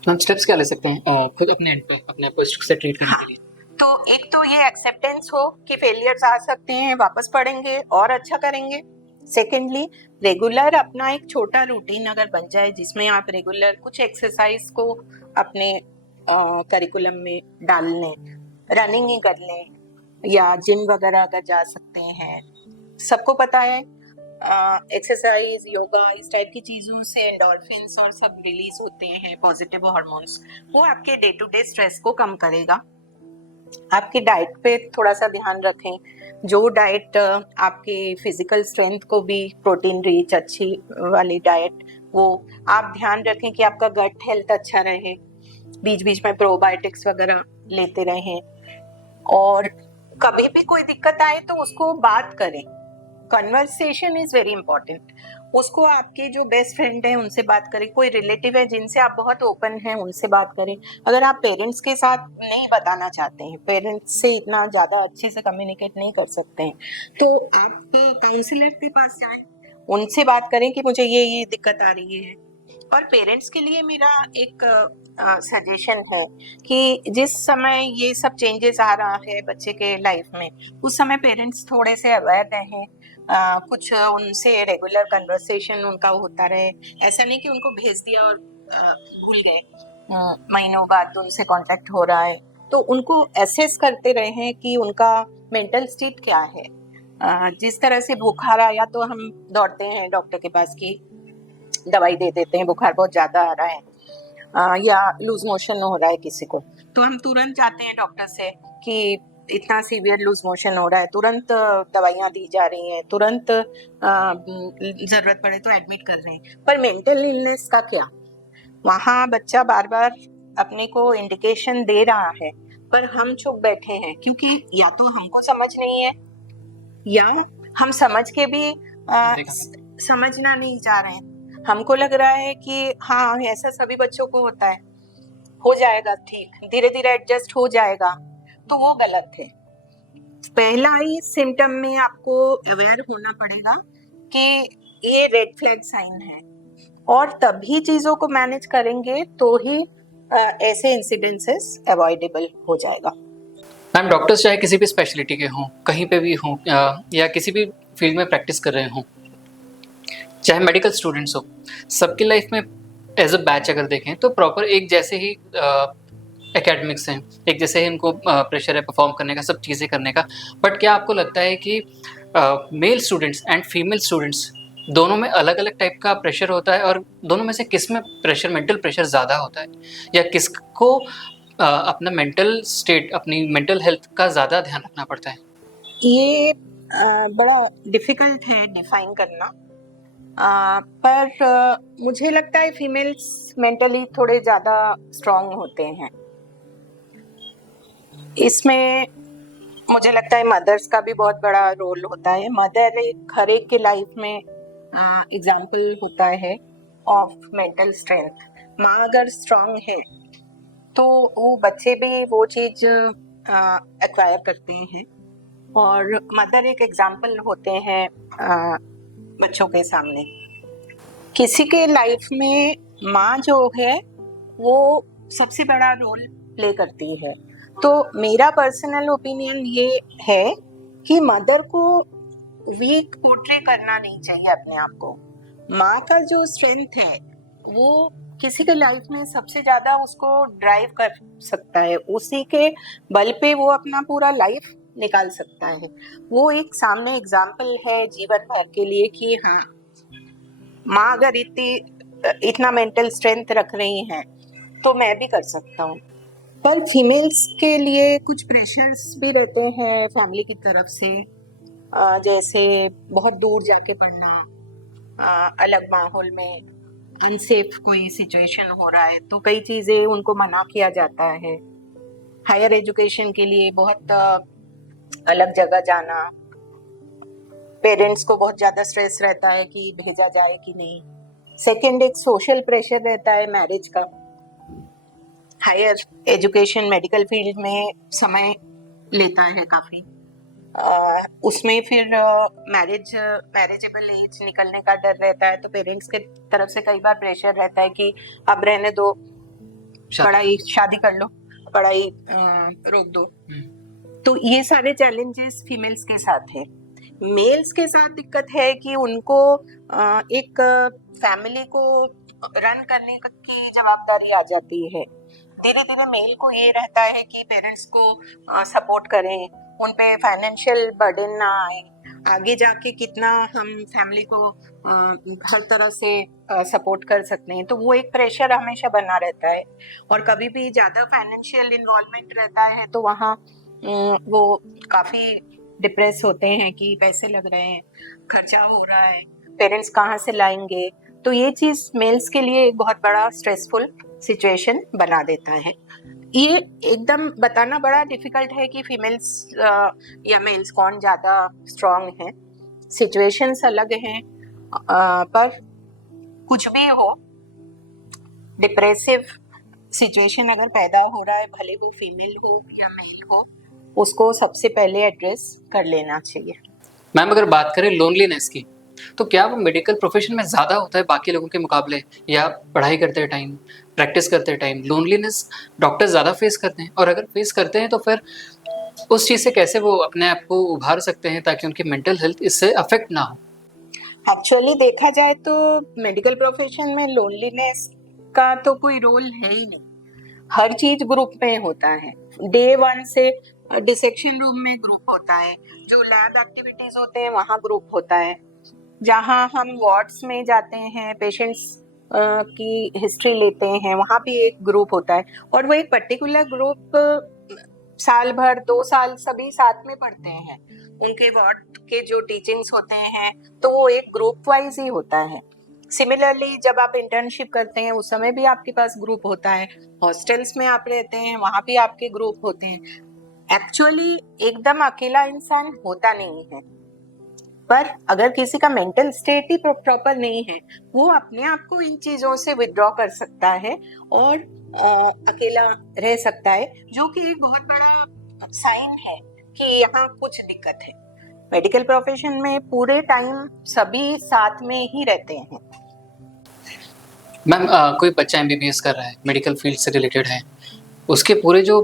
हम स्टेप्स क्या ले सकते हैं खुद अपने एंड पे अपने आप को से ट्रीट करने के लिए? तो एक तो ये एक्सेप्टेंस हो कि फेलियर्स आ सकते हैं, वापस पढ़ेंगे और अच्छा करेंगे। सेकेंडली, रेगुलर अपना एक छोटा रूटीन अगर बन जाए जिसमें आप रेगुलर कुछ एक्सरसाइज को अपने करिकुलम में डाल लें, रनिंग ही कर लें या जिम वगैरह अगर जा सकते हैं। सबको पता है एक्सरसाइज, योगा, इस टाइप की चीज़ों से एंडोर्फिन्स और सब रिलीज होते हैं, पॉजिटिव हार्मोन्स, वो आपके डे टू डे स्ट्रेस को कम करेगा। आपकी डाइट पे थोड़ा सा ध्यान रखें, जो डाइट आपके फिजिकल स्ट्रेंथ को भी प्रोटीन रिच अच्छी वाली डाइट, वो आप ध्यान रखें कि आपका गट हेल्थ अच्छा रहे, बीच बीच में प्रोबायोटिक्स वगैरह लेते रहें और कभी भी कोई दिक्कत आए तो उसको बात करें। Conversation is very important. उसको आपके जो बेस्ट फ्रेंड है उनसे बात करें, कोई रिलेटिव है जिनसे आप बहुत ओपन हैं उनसे बात करें। अगर आप पेरेंट्स के साथ नहीं बताना चाहते हैं, पेरेंट्स से इतना ज़्यादा अच्छे से कम्युनिकेट नहीं कर सकते हैं, तो आप काउंसलर के पास जाएं, उनसे बात करें कि मुझे ये दिक्कत आ रही है। और पेरेंट्स के लिए मेरा एक सजेशन है कि जिस समय ये सब चेंजेस आ रहा है बच्चे के लाइफ में, उस समय पेरेंट्स थोड़े से अवेयर रहें, कुछ उनसे रेगुलर कन्वर्सेशन उनका होता रहे। ऐसा नहीं कि उनको भेज दिया और भूल गए, महीनों बाद उनसे कांटेक्ट हो रहा है, तो उनको एसेस करते रहें कि उनका मेंटल स्टेट क्या है। जिस तरह से बुखार आया तो हम दौड़ते हैं डॉक्टर के पास की दवाई दे देते हैं, बुखार बहुत ज़्यादा आ रहा है या लूज मोशन हो रहा है किसी को, तो हम तुरंत जाते हैं डॉक्टर से कि इतना सीवियर लूज मोशन हो रहा है, तुरंत दवाइयाँ दी जा रही हैं, तुरंत ज़रूरत पड़े तो एडमिट कर रहे हैं। पर मेंटल इलनेस का क्या? वहाँ बच्चा बार बार अपने को इंडिकेशन दे रहा है पर हम चुप बैठे हैं, क्योंकि या तो हमको समझ नहीं है या हम समझ के भी समझना नहीं चाह रहे हैं। हमको लग रहा है कि हाँ ऐसा सभी बच्चों को होता है, हो जाएगा ठीक, धीरे धीरे एडजस्ट हो जाएगा, तो वो गलत है। पहला ही सिम्टम में आपको अवेयर होना पड़ेगा कि ये रेड फ्लैग साइन है और तभी चीजों को मैनेज करेंगे तो ही ऐसे इंसिडेंसेस अवॉइडेबल हो जाएगा। मैम, डॉक्टर्स चाहे किसी भी स्पेशलिटी के हों, कहीं पे भी हों या किसी भी फील्ड में प्रैक्टिस कर रहे हों, चाहे मेडिकल स्टूडेंट्स हो, सबकी लाइफ में एज अ बैच अगर देखें तो प्रॉपर एक जैसे ही एकेडमिक्स हैं, एक जैसे ही इनको प्रेशर है परफॉर्म करने का, सब चीज़ें करने का। बट क्या आपको लगता है कि male students and female students दोनों में अलग अलग टाइप का प्रेशर होता है और दोनों में से किस में प्रेशर, मेंटल प्रेशर ज़्यादा होता है, या किसको अपना मेंटल स्टेट, अपनी मेंटल हेल्थ का ज़्यादा ध्यान रखना पड़ता है? ये बड़ा डिफिकल्ट है डिफाइन करना, पर मुझे लगता है फीमेल्स मेंटली थोड़े ज़्यादा स्ट्रांग होते हैं। इसमें मुझे लगता है मदर्स का भी बहुत बड़ा रोल होता है। मदर हर एक के लाइफ में एग्जाम्पल होता है ऑफ मेंटल स्ट्रेंथ। माँ अगर स्ट्रांग है तो वो बच्चे भी वो चीज़ एक्वायर करते हैं, और मदर एक एग्जाम्पल होते हैं बच्चों के सामने। किसी के लाइफ में माँ जो है वो सबसे बड़ा रोल प्ले करती है। तो मेरा पर्सनल ओपिनियन ये है कि मदर को वीक पोर्ट्रे करना नहीं चाहिए अपने आप को। माँ का जो स्ट्रेंथ है वो किसी के लाइफ में सबसे ज्यादा उसको ड्राइव कर सकता है, उसी के बल पे वो अपना पूरा लाइफ निकाल सकता है। वो एक सामने एग्जाम्पल है जीवन भर के लिए कि हाँ, माँ अगर इतना मेंटल स्ट्रेंथ रख रही हैं तो मैं भी कर सकता हूँ। पर फीमेल्स के लिए कुछ प्रेशर्स भी रहते हैं फैमिली की तरफ से, जैसे बहुत दूर जाके पढ़ना, अलग माहौल में अनसेफ कोई सिचुएशन हो रहा है तो कई चीज़ें उनको मना किया जाता है। हायर एजुकेशन के लिए बहुत अलग जगह जाना, पेरेंट्स को बहुत ज़्यादा स्ट्रेस रहता है कि भेजा जाए कि नहीं। सेकंड, एक सोशल प्रेशर रहता है मैरिज का। हायर एजुकेशन मेडिकल फील्ड में समय लेता है काफ़ी, उसमें फिर मैरिजेबल एज निकलने का डर रहता है, तो पेरेंट्स के तरफ से कई बार प्रेशर रहता है कि अब रहने दो, पढ़ाई, शादी कर लो, पढ़ाई रोक दो। तो ये सारे चैलेंजेस फीमेल्स के साथ है। मेल्स के साथ दिक्कत है कि उनको एक फैमिली को रन करने की जवाबदारी आ जाती है। धीरे धीरे मेल को ये रहता है कि पेरेंट्स को सपोर्ट करें, उन पे फाइनेंशियल बर्डन ना आए, आगे जाके कितना हम फैमिली को हर तरह से सपोर्ट कर सकते हैं। तो वो एक प्रेशर हमेशा बना रहता है, और कभी भी ज़्यादा फाइनेंशियल इन्वॉल्वमेंट रहता है तो वहाँ वो काफ़ी डिप्रेस होते हैं कि पैसे लग रहे हैं, खर्चा हो रहा है, पेरेंट्स कहाँ से लाएंगे। तो ये चीज़ मेल्स के लिए एक बहुत बड़ा स्ट्रेसफुल सिचुएशन बना देता है। ये एकदम बताना बड़ा डिफिकल्ट है कि फीमेल्स या मेल्स कौन ज़्यादा स्ट्रॉन्ग है, सिचुएशंस अलग हैं, पर कुछ भी हो, डिप्रेसिव सिचुएशन अगर पैदा हो रहा है, भले वो फीमेल हो या मेल हो, उसको सबसे पहले एड्रेस कर लेना चाहिए। मैम, अगर बात करें लोनलीनेस की, तो क्या वो मेडिकल प्रोफेशन में ज़्यादा होता है बाकी लोगों के मुकाबले, या पढ़ाई करते टाइम, प्रैक्टिस करते टाइम लोनलीनेस डॉक्टर ज़्यादा फेस करते हैं? और अगर फेस करते हैं तो फिर उस चीज़ से कैसे वो अपने आप को उभार सकते हैं ताकि उनकी मेंटल हेल्थ इससे अफेक्ट ना हो? एक्चुअली देखा जाए तो मेडिकल प्रोफेशन में लोनलीनेस का तो कोई रोल है ही नहीं। हर चीज ग्रुप में होता है। डे 1 से डिसेक्शन रूम में ग्रुप होता है, जो लैब एक्टिविटीज होते हैं वहाँ ग्रुप होता है, जहाँ हम वार्ड्स में जाते हैं, पेशेंट्स की हिस्ट्री लेते हैं, वहाँ भी एक ग्रुप होता है। और वो एक पर्टिकुलर ग्रुप साल भर 2 साल सभी साथ में पढ़ते हैं। उनके वार्ड के जो टीचिंग्स होते हैं तो वो एक ग्रुप वाइज ही होता है। सिमिलरली जब आप इंटर्नशिप करते हैं उस समय भी आपके पास ग्रुप होता है, हॉस्टल्स में आप रहते हैं वहाँ भी आपके ग्रुप होते हैं। एक्चुअली एकदम अकेला इंसान होता नहीं है, पर अगर किसी का मेंटल स्टेट ही प्रॉपर नहीं है, वो अपने आप को इन चीज़ों से विथड्रॉ कर सकता है और अकेला रह सकता है, जो कि एक बहुत बड़ा साइन है कि यहाँ कुछ दिक्कत है। मेडिकल प्रोफेशन में पूरे टाइम सभी साथ में ही रहते हैं। मैम, कोई बच्चा MBBS कर रहा है, मेडिकल फील्ड से रिलेटेड है, उसके पूरे जो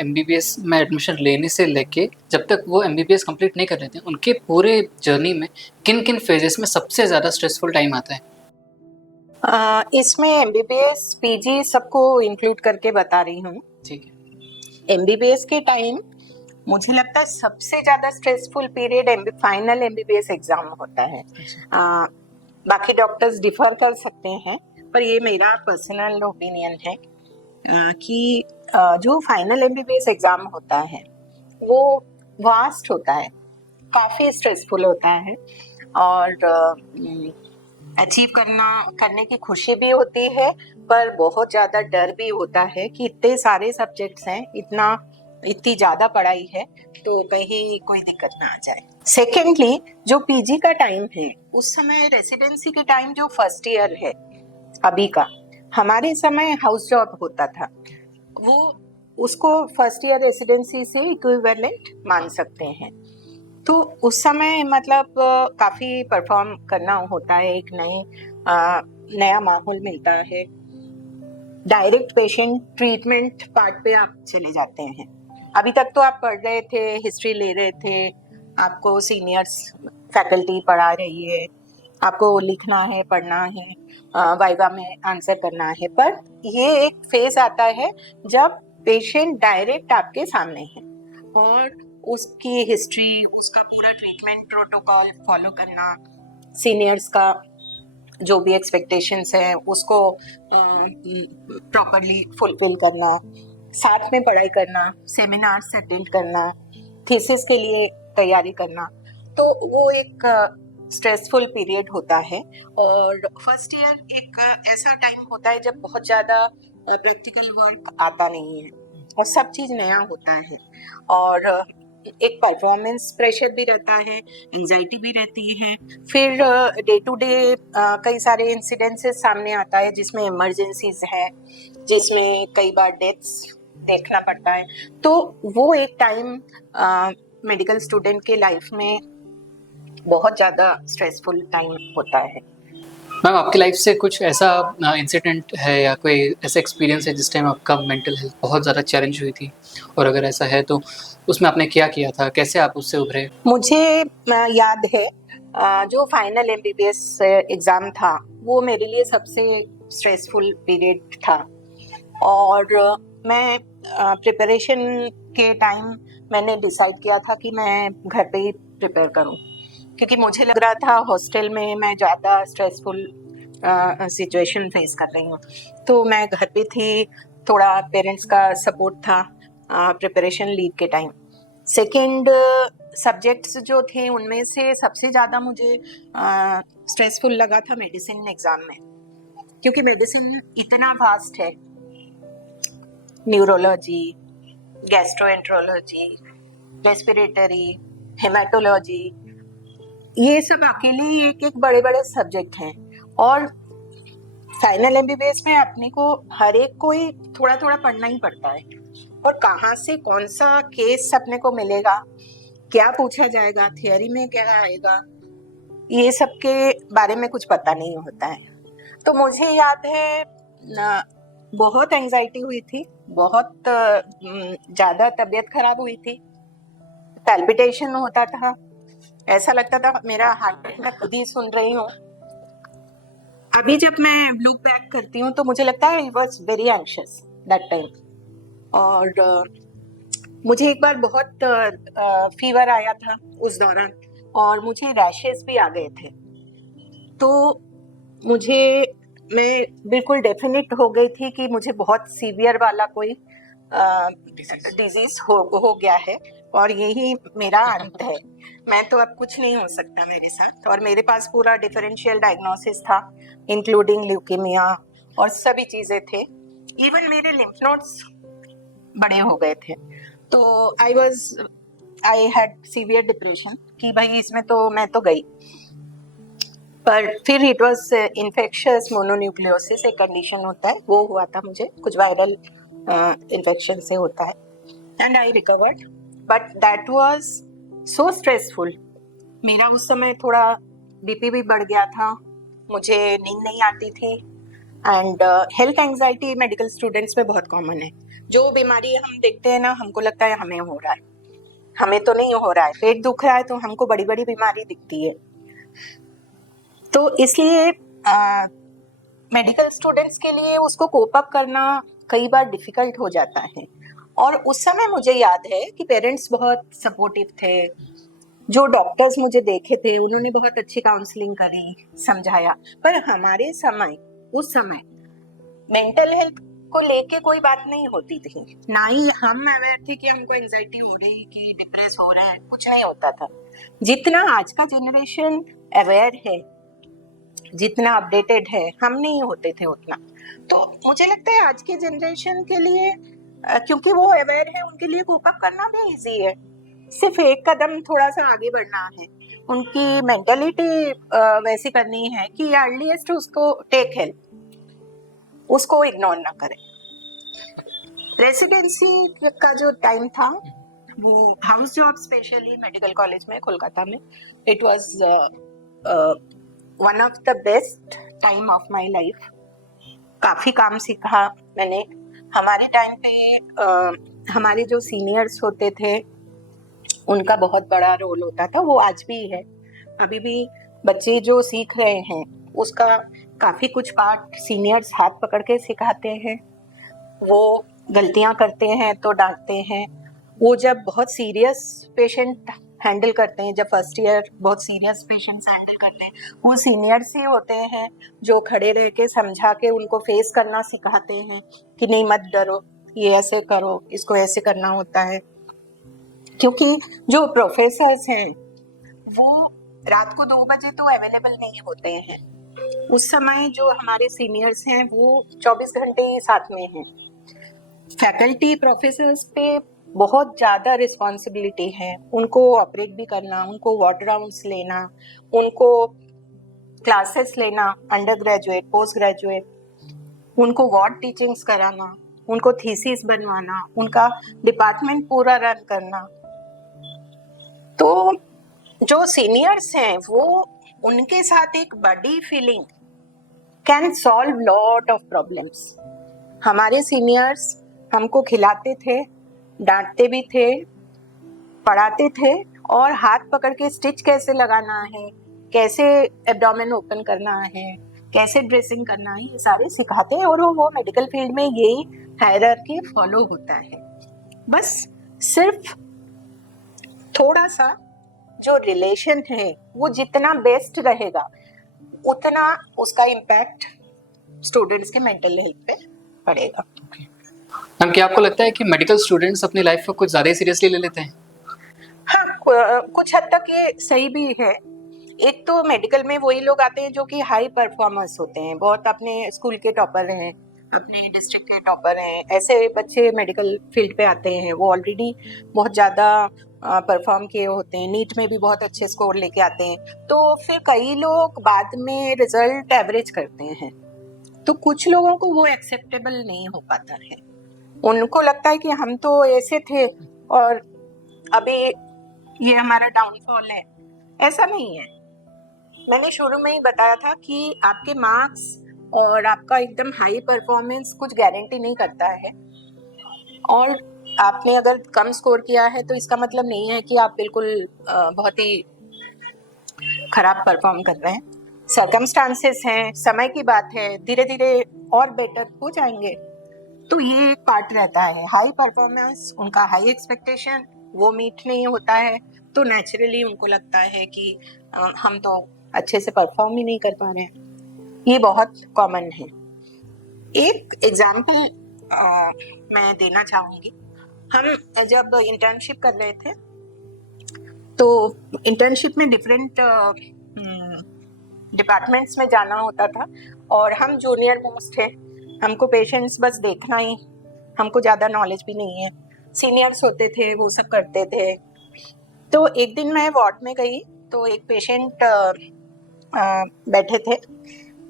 MBBS में एडमिशन लेने से लेके जब तक वो MBBS कंप्लीट नहीं कर लेते, उनके पूरे जर्नी में किन किन फेजेस में सबसे ज़्यादा स्ट्रेसफुल टाइम आता है? इसमें MBBS PG सबको इंक्लूड करके बता रही हूँ। ठीक है। MBBS के टाइम मुझे लगता है सबसे ज्यादा stressful period final MBBS exam होता है। बाकी डॉक्टर्स डिफर कर सकते हैं, पर ये मेरा पर्सनल ओपिनियन है कि जो फाइनल MBBS एग्जाम होता है वो वास्ट होता है, काफ़ी स्ट्रेसफुल होता है, और अचीव करने की खुशी भी होती है, पर बहुत ज़्यादा डर भी होता है कि इतने सारे सब्जेक्ट्स हैं, इतनी ज़्यादा पढ़ाई है, तो कहीं कोई दिक्कत ना आ जाए। सेकेंडली, जो PG का टाइम है, उस समय रेसिडेंसी के टाइम जो फर्स्ट ईयर है अभी का, हमारे समय हाउस जॉब होता था, वो उसको फर्स्ट ईयर रेसिडेंसी से इक्विवेलेंट मान सकते हैं। तो उस समय मतलब काफ़ी परफॉर्म करना होता है, एक नया माहौल मिलता है। डायरेक्ट पेशेंट ट्रीटमेंट पार्ट पे आप चले जाते हैं। अभी तक तो आप पढ़ रहे थे, हिस्ट्री ले रहे थे, आपको सीनियर्स फैकल्टी पढ़ा रही है, आपको लिखना है, पढ़ना है, वाइवा में आंसर करना है, पर ये एक फेज आता है जब पेशेंट डायरेक्ट आपके सामने है और उसकी हिस्ट्री, उसका पूरा ट्रीटमेंट प्रोटोकॉल फॉलो करना, सीनियर्स का जो भी एक्सपेक्टेशंस हैं उसको प्रॉपरली फुलफिल करना, साथ में पढ़ाई करना, सेमिनार्स अटेंड करना, थीसिस के लिए तैयारी करना, तो वो एक स्ट्रेसफुल पीरियड होता है। और फर्स्ट ईयर एक ऐसा टाइम होता है जब बहुत ज़्यादा प्रैक्टिकल वर्क आता नहीं है और सब चीज़ नया होता है, और एक परफॉर्मेंस प्रेशर भी रहता है, एंजाइटी भी रहती है। फिर डे टू डे कई सारे इंसिडेंसेस सामने आता है जिसमें इमरजेंसीज है, जिसमें कई बार डेथ्स देखना पड़ता है। तो वो एक टाइम मेडिकल स्टूडेंट के लाइफ में बहुत ज़्यादा स्ट्रेसफुल टाइम होता है। मैम, आपकी लाइफ से कुछ ऐसा इंसिडेंट है या कोई ऐसा एक्सपीरियंस है जिस टाइम आपका मेंटल हेल्थ बहुत ज़्यादा चैलेंज हुई थी, और अगर ऐसा है तो उसमें आपने क्या किया था, कैसे आप उससे उभरे? मुझे याद है जो फाइनल एमबीबीएस एग्ज़ाम था वो मेरे लिए सबसे स्ट्रेसफुल पीरियड था, और मैं प्रिपरेशन के टाइम मैंने डिसाइड किया था कि मैं घर पे ही प्रिपेयर करूं, क्योंकि मुझे लग रहा था हॉस्टल में मैं ज़्यादा स्ट्रेसफुल सिचुएशन फेस कर रही हूँ। तो मैं घर पे थी, थोड़ा पेरेंट्स का सपोर्ट था प्रिपरेशन लीव के टाइम। सेकेंड सब्जेक्ट्स जो थे उनमें से सबसे ज़्यादा मुझे स्ट्रेसफुल लगा था मेडिसिन एग्ज़ाम में, क्योंकि मेडिसिन इतना वास्ट है, न्यूरोलॉजी, गैस्ट्रोएंट्रोलॉजी, रेस्पिरेटरी, हेमाटोलॉजी, ये सब अकेले ही एक एक बड़े बड़े सब्जेक्ट हैं, और फाइनल एमबीबीएस में अपने को हर एक को ही थोड़ा थोड़ा पढ़ना ही पड़ता है, और कहाँ से कौन सा केस अपने को मिलेगा, क्या पूछा जाएगा, थियरी में क्या आएगा, ये सब के बारे में कुछ पता नहीं होता है। तो मुझे याद है बहुत एंजाइटी हुई थी, बहुत ज़्यादा तबीयत खराब हुई थी, पैल्पिटेशन होता था, ऐसा लगता था मेरा हार्ट बीट मैं खुद ही सुन रही हूँ। अभी जब मैं लुक बैक करती हूँ तो मुझे लगता है I was very anxious that time. और मुझे एक बार बहुत फीवर आया था उस दौरान, और मुझे रैशेस भी आ गए थे। तो मैं बिल्कुल डेफिनेट हो गई थी कि मुझे बहुत सीवियर वाला कोई डिजीज हो गया है, और यही मेरा अंत है। मैं तो अब कुछ नहीं हो सकता मेरे साथ, और मेरे पास पूरा डिफरेंशियल डायग्नोसिस था, इंक्लूडिंग ल्यूकेमिया और सभी चीज़ें थे। इवन मेरे लिम्फ नोड्स बड़े हो गए थे। तो आई हैड सीवियर डिप्रेशन कि भाई इसमें तो मैं तो गई। पर फिर इट वॉज इन्फेक्शियस मोनोन्यूक्लियोसिस एक कंडीशन होता है, वो हुआ था मुझे, कुछ वायरल इन्फेक्शन से होता है, and I recovered, but that was so stressful. मेरा उस समय थोड़ा बीपी भी बढ़ गया था, मुझे नींद नहीं आती थी, and health anxiety medical students में बहुत कॉमन है। जो बीमारी हम देखते हैं ना, हमको लगता है हमें हो रहा है, हमें तो नहीं हो रहा है। पेट दुख रहा है तो हमको बड़ी बड़ी बीमारी दिखती है। तो इसलिए मेडिकल स्टूडेंट्स के लिए उसको कोप अप करना कई बार डिफिकल्ट हो जाता है। और उस समय मुझे याद है कि पेरेंट्स बहुत सपोर्टिव थे, जो डॉक्टर्स मुझे देखे थे उन्होंने बहुत अच्छी काउंसलिंग करी, समझाया। पर हमारे समय, उस समय मेंटल हेल्थ को लेके कोई बात नहीं होती थी, ना ही हम अवेयर थे कि हमको एंजाइटी हो रही, कि डिप्रेस हो रहे हैं, कुछ नहीं होता था। जितना आज का जनरेशन अवेयर है, जितना अपडेटेड है, हम नहीं होते थे उतना। तो मुझे लगता है आज के जनरेशन के लिए क्योंकि वो अवेयर है, उनके लिए कोप अप करना भी इजी है, सिर्फ एक कदम थोड़ा सा आगे बढ़ना है। उनकी मेंटालिटी वैसी करनी है कि अर्लीस्ट उसको टेक हेल्प, उसको इग्नोर ना करें। रेसिडेंसी का जो टाइम था वो house job specially medical college में कोलकाता में, it was one of the best time of my life. काफी काम सीखा मैंने। हमारे टाइम पे हमारे जो सीनियर्स होते थे उनका बहुत बड़ा रोल होता था, वो आज भी है। अभी भी बच्चे जो सीख रहे हैं उसका काफी कुछ पार्ट सीनियर्स हाथ पकड़ के सिखाते हैं। वो गलतियां करते हैं तो डांटते हैं। वो जब बहुत सीरियस पेशेंट हैंडल करते हैं, जब फर्स्ट ईयर बहुत सीरियस पेशेंट्स हैंडल करते हैं, वो सीनियर्स ही होते हैं जो खड़े रह के समझा के उनको फेस करना सिखाते हैं कि नहीं मत डरो, ये ऐसे करो, इसको ऐसे करना होता है। क्योंकि जो प्रोफेसर्स हैं वो रात को 2 बजे तो अवेलेबल नहीं होते हैं। उस समय जो हमारे सीनियर्स हैं वो 24 घंटे ही साथ में हैं। फैकल्टी प्रोफेसर्स पे बहुत ज़्यादा रिस्पॉन्सिबिलिटी है। उनको ऑपरेट भी करना, उनको वार्ड राउंड्स लेना, उनको क्लासेस लेना, अंडर ग्रेजुएट, पोस्ट ग्रेजुएट, उनको वार्ड टीचिंग्स कराना, उनको थीसिस बनवाना, उनका डिपार्टमेंट पूरा रन करना। तो जो सीनियर्स हैं वो उनके साथ एक बड़ी feeling can solve lot of problems. हमारे सीनियर्स हमको खिलाते थे, डांटते भी थे, पढ़ाते थे, और हाथ पकड़ के स्टिच कैसे लगाना है, कैसे एब्डोमेन ओपन करना है, कैसे ड्रेसिंग करना है, ये सारे सिखाते हैं। और वो मेडिकल फील्ड में यही हायरार्की फॉलो होता है। बस सिर्फ थोड़ा सा जो रिलेशन है वो जितना बेस्ट रहेगा उतना उसका इम्पैक्ट स्टूडेंट्स के मेंटल हेल्थ पे पड़ेगा। मैम, क्या आपको लगता है कि मेडिकल स्टूडेंट्स अपनी लाइफ को कुछ ज़्यादा सीरियसली ले लेते हैं? हाँ, कुछ हद तक ये सही भी है। एक तो मेडिकल में वही लोग आते हैं जो कि हाई परफॉर्मर्स होते हैं, बहुत अपने स्कूल के टॉपर हैं, अपने डिस्ट्रिक्ट के टॉपर हैं। ऐसे बच्चे मेडिकल फील्ड पे आते हैं, वो ऑलरेडी बहुत ज़्यादा परफॉर्म किए होते हैं, नीट में भी बहुत अच्छे स्कोर लेके आते हैं। तो फिर कई लोग बाद में रिजल्ट एवरेज करते हैं, तो कुछ लोगों को वो एक्सेप्टेबल नहीं हो पाता है। उनको लगता है कि हम तो ऐसे थे और अभी ये हमारा डाउनफॉल है। ऐसा नहीं है। मैंने शुरू में ही बताया था कि आपके मार्क्स और आपका एकदम हाई परफॉर्मेंस कुछ गारंटी नहीं करता है। और आपने अगर कम स्कोर किया है तो इसका मतलब नहीं है कि आप बिल्कुल बहुत ही खराब परफॉर्म कर रहे हैं। सर्कमस्टांसेस हैं, समय की बात है, धीरे धीरे और बेटर हो जाएंगे। तो ये एक पार्ट रहता है। हाई परफॉर्मेंस, उनका हाई एक्सपेक्टेशन वो मीट नहीं होता है, तो नेचुरली उनको लगता है कि हम तो अच्छे से परफॉर्म ही नहीं कर पा रहे हैं। ये बहुत कॉमन है। एक एग्जाम्पल मैं देना चाहूँगी। हम जब इंटर्नशिप कर रहे थे तो इंटर्नशिप में डिफरेंट डिपार्टमेंट्स में जाना होता था, और हम जूनियर मोस्ट थे। हमको पेशेंट्स बस देखना ही, हमको ज़्यादा नॉलेज भी नहीं है। सीनियर्स होते थे, वो सब करते थे। तो एक दिन मैं वार्ड में गई तो एक पेशेंट बैठे थे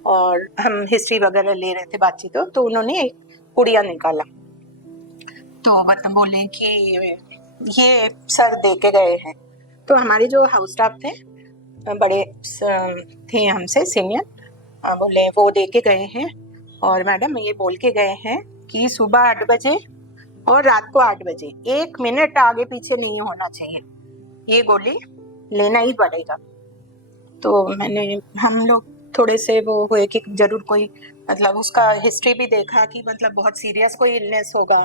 और हम हिस्ट्री वगैरह ले रहे थे, बातचीत हो, तो उन्होंने एक पुड़िया निकाला। तो मतलब बोले कि ये सर दे के गए हैं। तो हमारे जो हाउस स्टाफ थे, बड़े थे हमसे सीनियर, बोले वो दे के गए हैं और मैडम ये बोल के गए हैं कि सुबह 8 बजे और रात को 8 बजे 1 मिनट आगे पीछे नहीं होना चाहिए, ये गोली लेना ही पड़ेगा। तो हम लोग थोड़े से वो हुए कि जरूर कोई मतलब उसका हिस्ट्री भी देखा कि मतलब बहुत सीरियस कोई इलनेस होगा,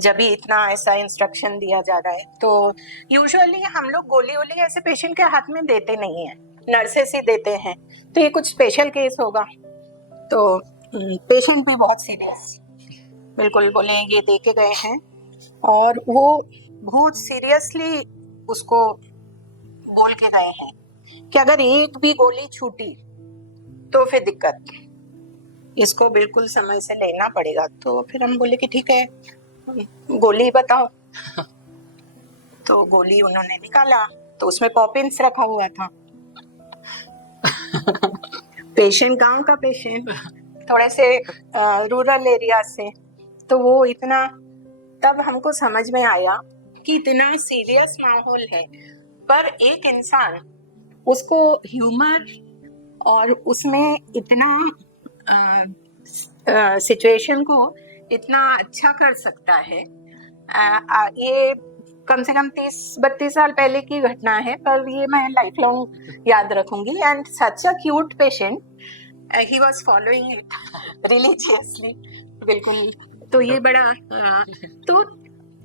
जब भी इतना ऐसा इंस्ट्रक्शन दिया जा रहा है। तो यूजुअली हम लोग गोली वोली ऐसे पेशेंट के हाथ में देते नहीं है, नर्सेस ही देते हैं। तो ये कुछ स्पेशल केस होगा। तो पेशेंट भी बहुत सीरियस, बिल्कुल बोले ये दे के गए हैं, और वो बहुत सीरियसली उसको बोल के गए हैं कि अगर एक भी गोली छूटी तो फिर दिक्कत, इसको बिल्कुल समय से लेना पड़ेगा। तो फिर हम बोले कि ठीक है, गोली बताओ। तो गोली उन्होंने निकाला तो उसमें पॉपिंस रखा हुआ था। पेशेंट गांव का पेशेंट, थोड़े से रूरल एरिया से, तो वो इतना, तब हमको समझ में आया कि इतना सीरियस माहौल है, पर एक इंसान उसको ह्यूमर और उसमें इतना सिचुएशन को इतना अच्छा कर सकता है। ये कम से कम 30-32 साल पहले की घटना है, पर ये मैं लाइफ लॉन्ग याद रखूंगी। And such a cute patient, he was following it religiously, बिल्कुल। तो ये बड़ा तो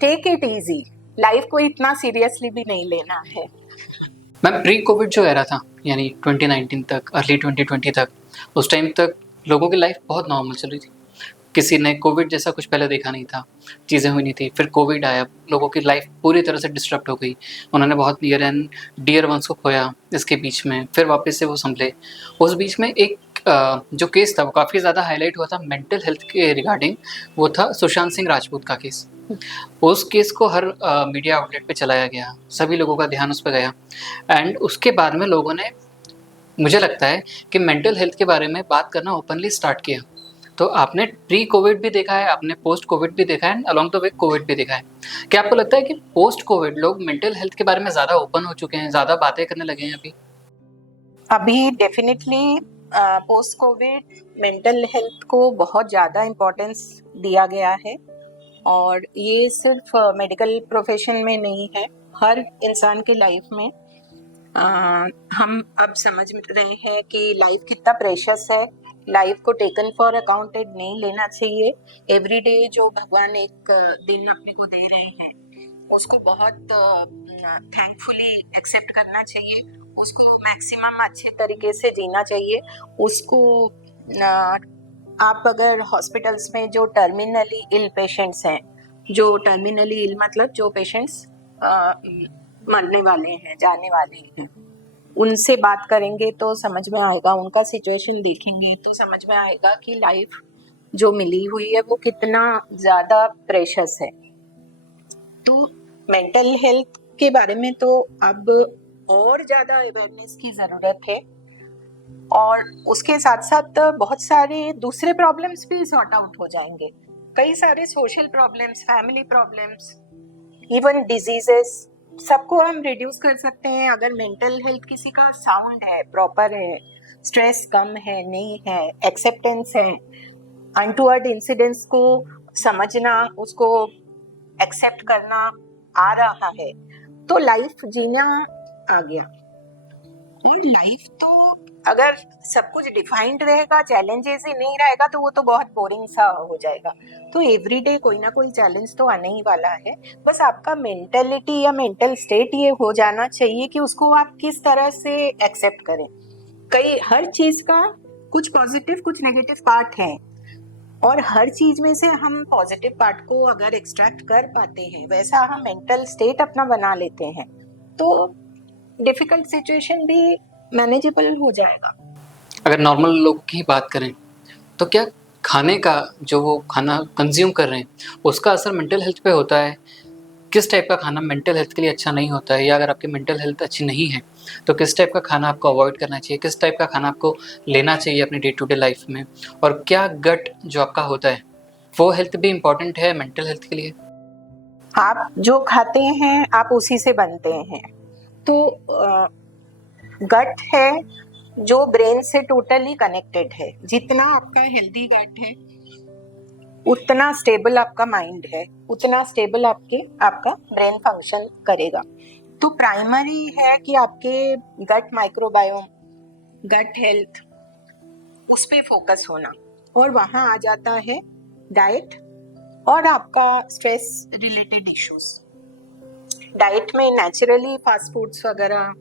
टेक इट इजी, लाइफ को इतना सीरियसली भी नहीं लेना है। मैम, प्री कोविड जो एरा था, यानी 2019 तक, अर्ली 2020 तक, उस टाइम तक लोगों की लाइफ बहुत नॉर्मल चल रही थी। किसी ने कोविड जैसा कुछ पहले देखा नहीं था, चीज़ें हुई नहीं थी। फिर कोविड आया, लोगों की लाइफ पूरी तरह से डिस्टर्ब हो गई। उन्होंने बहुत नियर एंड डियर वंस को खोया इसके बीच में, फिर वापस से वो संभले। उस बीच में एक जो केस था वो काफ़ी ज़्यादा हाईलाइट हुआ था मेंटल हेल्थ के रिगार्डिंग। वो था सुशांत सिंह राजपूत का केस। उस केस को हर मीडिया आउटलेट पे चलाया गया, सभी लोगों का ध्यान उस पर गया। एंड उसके बाद में लोगों ने, मुझे लगता है कि मेंटल हेल्थ के बारे में बात करना ओपनली स्टार्ट किया। तो आपने प्री कोविड भी देखा है, आपने पोस्ट कोविड भी देखा है, अलॉन्ग द वे कोविड भी देखा है। क्या आपको लगता है कि पोस्ट कोविड लोग मेंटल हेल्थ के बारे में ज़्यादा ओपन हो चुके हैं, ज़्यादा बातें करने लगे हैं अभी definitely post Covid mental health को बहुत ज़्यादा इम्पोर्टेंस दिया गया है, और ये सिर्फ मेडिकल प्रोफेशन में नहीं है, हर इंसान के लाइफ में। हम अब समझ रहे हैं कि लाइफ कितना प्रेशियस है, लाइफ को टेकन फॉर अकाउंटेड नहीं लेना चाहिए। एवरीडे जो भगवान एक दिन अपने को दे रहे हैं, उसको बहुत थैंकफुली एक्सेप्ट करना चाहिए, उसको मैक्सिमम अच्छे तरीके से जीना चाहिए। उसको आप अगर हॉस्पिटल्स में जो टर्मिनली इल पेशेंट्स हैं, जो टर्मिनली इल मतलब जो पेशेंट्स मरने वाले हैं, जाने वाले हैं, उनसे बात करेंगे तो समझ में आएगा, उनका सिचुएशन देखेंगे तो समझ में आएगा कि लाइफ जो मिली हुई है वो कितना ज़्यादा प्रेशियस है। तो मेंटल हेल्थ के बारे में तो अब और ज़्यादा अवेयरनेस की ज़रूरत है, और उसके साथ साथ बहुत सारे दूसरे प्रॉब्लम्स भी सॉर्ट आउट हो जाएंगे। कई सारे social problems, family problems, even diseases, सबको हम रिड्यूस कर सकते हैं अगर मेंटल हेल्थ किसी का साउंड है, प्रॉपर है, स्ट्रेस कम है, नहीं है, एक्सेप्टेंस है, अनटूवर्ड इंसिडेंट्स को समझना, उसको एक्सेप्ट करना आ रहा है, तो लाइफ जीना आ गया। और लाइफ तो अगर सब कुछ डिफाइंड रहेगा, चैलेंजेस ही नहीं रहेगा, तो वो तो बहुत बोरिंग सा हो जाएगा। तो एवरीडे कोई ना कोई चैलेंज तो आने ही वाला है। बस आपका मेंटेलिटी या मेंटल स्टेट ये हो जाना चाहिए कि उसको आप किस तरह से एक्सेप्ट करें। हर चीज का कुछ पॉजिटिव कुछ नेगेटिव पार्ट है, और हर चीज में से हम पॉजिटिव पार्ट को अगर एक्सट्रैक्ट कर पाते हैं, वैसा हम मेंटल स्टेट अपना बना लेते हैं, तो डिफिकल्ट सिचुएशन भी मैनेजेबल हो जाएगा। अगर नॉर्मल लोगों की बात करें तो क्या खाने का, जो वो खाना कंज्यूम कर रहे हैं, उसका असर मेंटल हेल्थ पे होता है? किस टाइप का खाना मेंटल हेल्थ के लिए अच्छा नहीं होता है, या अगर आपकी मेंटल हेल्थ अच्छी नहीं है तो किस टाइप का खाना आपको अवॉइड करना चाहिए, किस टाइप का खाना आपको लेना चाहिए अपनी डे टू डे लाइफ में? और क्या गट जो आपका होता है वो हेल्थ भी इम्पोर्टेंट है मेंटल हेल्थ के लिए? आप जो खाते हैं आप उसी से बनते हैं। तो गट है जो ब्रेन से टोटली कनेक्टेड है। जितना आपका हेल्दी गट है उतना स्टेबल आपका माइंड है, उतना स्टेबल आपका ब्रेन फंक्शन करेगा। तो प्राइमरी है कि आपके गट माइक्रोबायोम, गट हेल्थ, उस पे फोकस होना, और वहाँ आ जाता है डाइट और आपका स्ट्रेस रिलेटेड इश्यूज। डाइट में नेचुरली फास्ट फूड्स वगैरह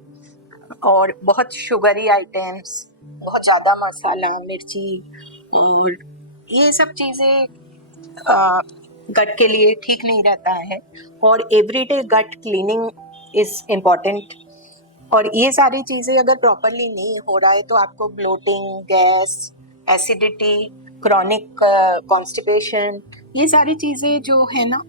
और बहुत शुगरी आइटम्स, बहुत ज़्यादा मसाला, मिर्ची, और ये सब चीज़ें गट के लिए ठीक नहीं रहता है। और everyday gut cleaning is important, और ये सारी चीज़ें अगर प्रॉपरली नहीं हो रहा है तो आपको bloating, gas, acidity, chronic constipation, ये सारी चीज़ें जो है ना,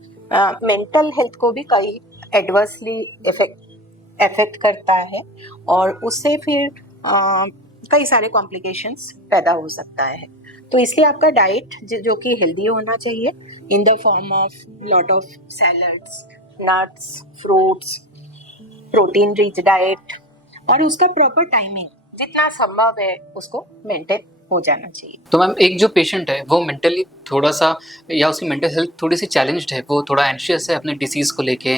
मेंटल हेल्थ को भी कई एडवर्सली इफेक्ट करता है, और उससे फिर कई सारे कॉम्प्लिकेशंस पैदा हो सकता है। तो इसलिए आपका डाइट जो कि हेल्दी होना चाहिए, in the form of lot of salads, nuts, fruits, protein rich diet, और उसका प्रॉपर टाइमिंग जितना संभव है उसको मेंटेन हो जाना चाहिए। तो मैम एक जो पेशेंट है वो मेंटली थोड़ा सा या उसकी मेंटल हेल्थ थोड़ी सी चैलेंज्ड है, वो थोड़ा एंशियस है अपने डिसीज़ को लेके,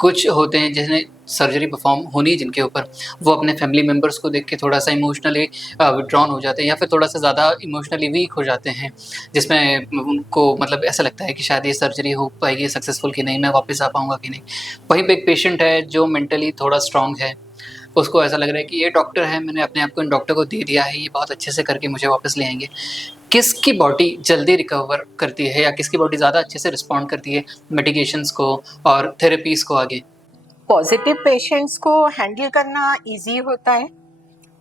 कुछ होते हैं जिन्हें सर्जरी परफॉर्म होनी है जिनके ऊपर, वो अपने फैमिली मेम्बर्स को देख के थोड़ा सा इमोशनली विड्रॉन हो जाते हैं या फिर थोड़ा सा ज़्यादा इमोशनली वीक हो जाते हैं, जिसमें उनको मतलब ऐसा लगता है कि शायद ये सर्जरी हो पाएगी सक्सेसफुल कि नहीं, मैं वापस आ पाऊँगा कि नहीं। वहीं पे एक पेशेंट है जो मेंटली थोड़ा स्ट्रॉन्ग है, उसको ऐसा लग रहा है कि ये डॉक्टर है, मैंने अपने आप को इन डॉक्टर को दे दिया है, ये बहुत अच्छे से करके मुझे वापस ले आएंगे। किसकी बॉडी जल्दी रिकवर करती है या किसकी बॉडी ज़्यादा अच्छे से रिस्पॉन्ड करती है मेडिकेशंस को और थेरेपीज़ को आगे? पॉजिटिव पेशेंट्स को हैंडल करना इजी होता है,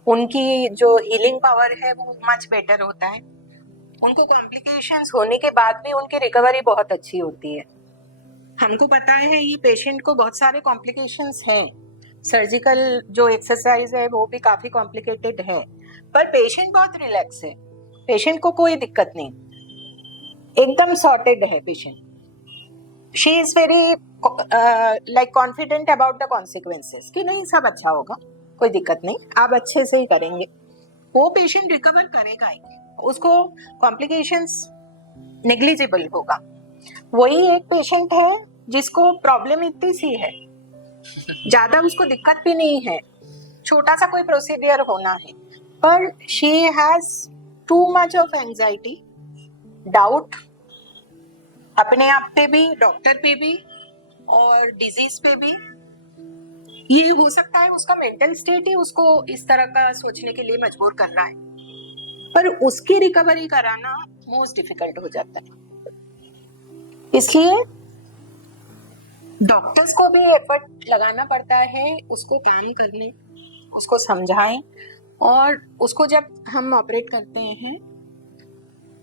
उनकी जो हीलिंग पावर है वो मच बेटर होता है, उनको कॉम्प्लिकेशंस होने के बाद भी उनकी रिकवरी बहुत अच्छी होती है। हमको पता है ये पेशेंट को बहुत सारे कॉम्प्लिकेशंस हैं, सर्जिकल जो एक्सरसाइज है वो भी काफी कॉम्प्लिकेटेड है, पर पेशेंट बहुत रिलैक्स है, पेशेंट को कोई दिक्कत नहीं, एकदम सॉर्टेड है patient. She is very like confident about the consequences कि नहीं सब अच्छा होगा, कोई दिक्कत नहीं, आप अच्छे से ही करेंगे। वो पेशेंट रिकवर करेगा ही, उसको कॉम्प्लिकेशंस नेग्लिजिबल होगा। वही एक पेशेंट है जिसको प्रॉब्लम इतनी सी है, ज्यादा उसको दिक्कत भी नहीं है, छोटा सा कोई प्रोसीडियर होना है, पर she has too much of anxiety, doubt अपने आप पे भी, डॉक्टर पे भी और डिजीज पे भी। ये हो सकता है उसका मेंटल स्टेट ही उसको इस तरह का सोचने के लिए मजबूर कर रहा है, पर उसकी रिकवरी कराना मोस्ट डिफिकल्ट हो जाता है। इसलिए डॉक्टर्स को भी एफर्ट लगाना पड़ता है उसको काम करने, उसको समझाएं, और उसको जब हम ऑपरेट करते हैं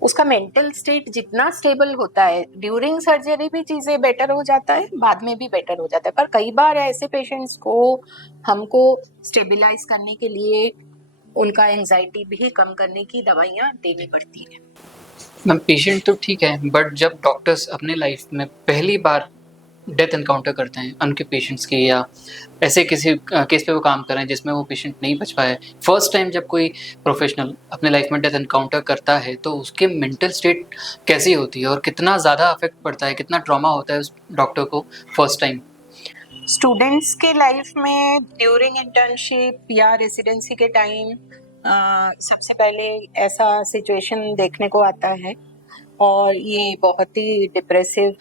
उसका मेंटल स्टेट जितना स्टेबल होता है, ड्यूरिंग सर्जरी भी चीजें बेटर हो जाता है, बाद में भी बेटर हो जाता है। पर कई बार ऐसे पेशेंट्स को हमको स्टेबलाइज करने के लिए उनका एंजाइटी भी कम करने की दवाइयाँ देनी पड़ती है। मैम पेशेंट तो ठीक है, बट जब डॉक्टर्स अपने लाइफ में पहली बार डेथ एनकाउंटर करते हैं उनके पेशेंट्स की या ऐसे किसी केस पे वो काम कर रहे हैं जिसमें वो पेशेंट नहीं बच पाए, फर्स्ट टाइम जब कोई प्रोफेशनल अपने लाइफ में डेथ एनकाउंटर करता है तो उसके मेंटल स्टेट कैसी होती है और कितना ज़्यादा अफेक्ट पड़ता है, कितना ट्रॉमा होता है उस डॉक्टर को फर्स्ट टाइम? स्टूडेंट्स के लाइफ में ड्यूरिंग इंटर्नशिप या रेसिडेंसी के टाइम सबसे पहले ऐसा सिचुएशन देखने को आता है, और ये बहुत ही डिप्रेसिव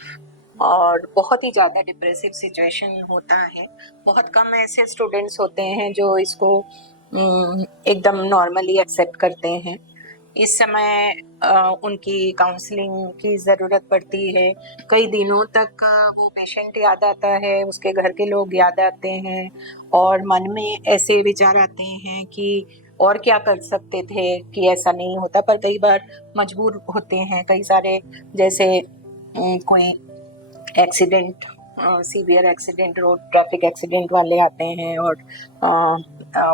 और बहुत ही ज़्यादा डिप्रेसिव सिचुएशन होता है। बहुत कम ऐसे स्टूडेंट्स होते हैं जो इसको एकदम नॉर्मली एक्सेप्ट करते हैं। इस समय उनकी काउंसलिंग की ज़रूरत पड़ती है, कई दिनों तक वो पेशेंट याद आता है, उसके घर के लोग याद आते हैं, और मन में ऐसे विचार आते हैं कि और क्या कर सकते थे कि ऐसा नहीं होता, पर कई बार मजबूर होते हैं कई सारे, जैसे कोई accident, severe accident, road traffic accident वाले आते हैं और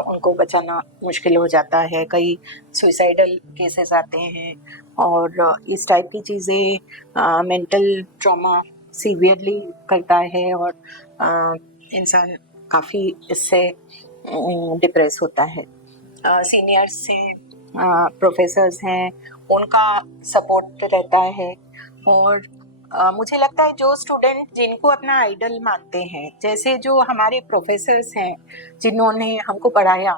उनको बचाना मुश्किल हो जाता है, कई सुइसाइडल केसेस आते हैं, और इस टाइप की चीज़ें मेंटल ट्रॉमा सीवियरली करता है, और इंसान काफ़ी इससे डिप्रेस होता है। सीनियर्स से प्रोफेसर्स हैं, उनका सपोर्ट रहता है, और मुझे लगता है जो स्टूडेंट जिनको अपना आइडल मानते हैं, जैसे जो हमारे प्रोफेसर्स हैं जिन्होंने हमको पढ़ाया,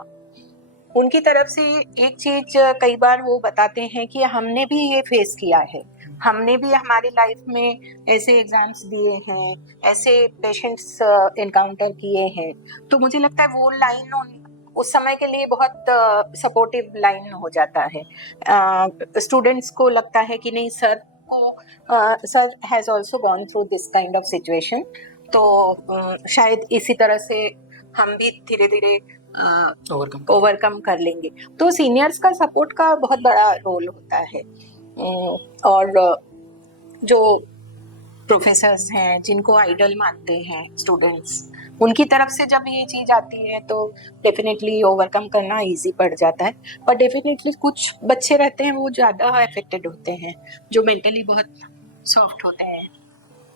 उनकी तरफ से एक चीज कई बार वो बताते हैं कि हमने भी ये फेस किया है, हमने भी हमारी लाइफ में ऐसे एग्जाम्स दिए हैं, ऐसे पेशेंट्स एनकाउंटर किए हैं। तो मुझे लगता है वो लाइन उस समय के लिए बहुत सपोर्टिव लाइन हो जाता है। स्टूडेंट्स को लगता है कि नहीं, sir has also gone through this kind of situation, तो शायद इसी तरह से हम भी धीरे धीरे ओवरकम कर लेंगे। तो सीनियर्स का सपोर्ट का बहुत बड़ा रोल होता है, और जो प्रोफेसर्स हैं जिनको आइडल मानते हैं स्टूडेंट्स, उनकी तरफ से जब ये चीज आती है तो डेफिनेटली ओवरकम करना इजी पड़ जाता है। पर डेफिनेटली कुछ बच्चे रहते हैं वो ज़्यादा अफेक्टेड होते हैं, जो मेंटली बहुत सॉफ्ट होते हैं,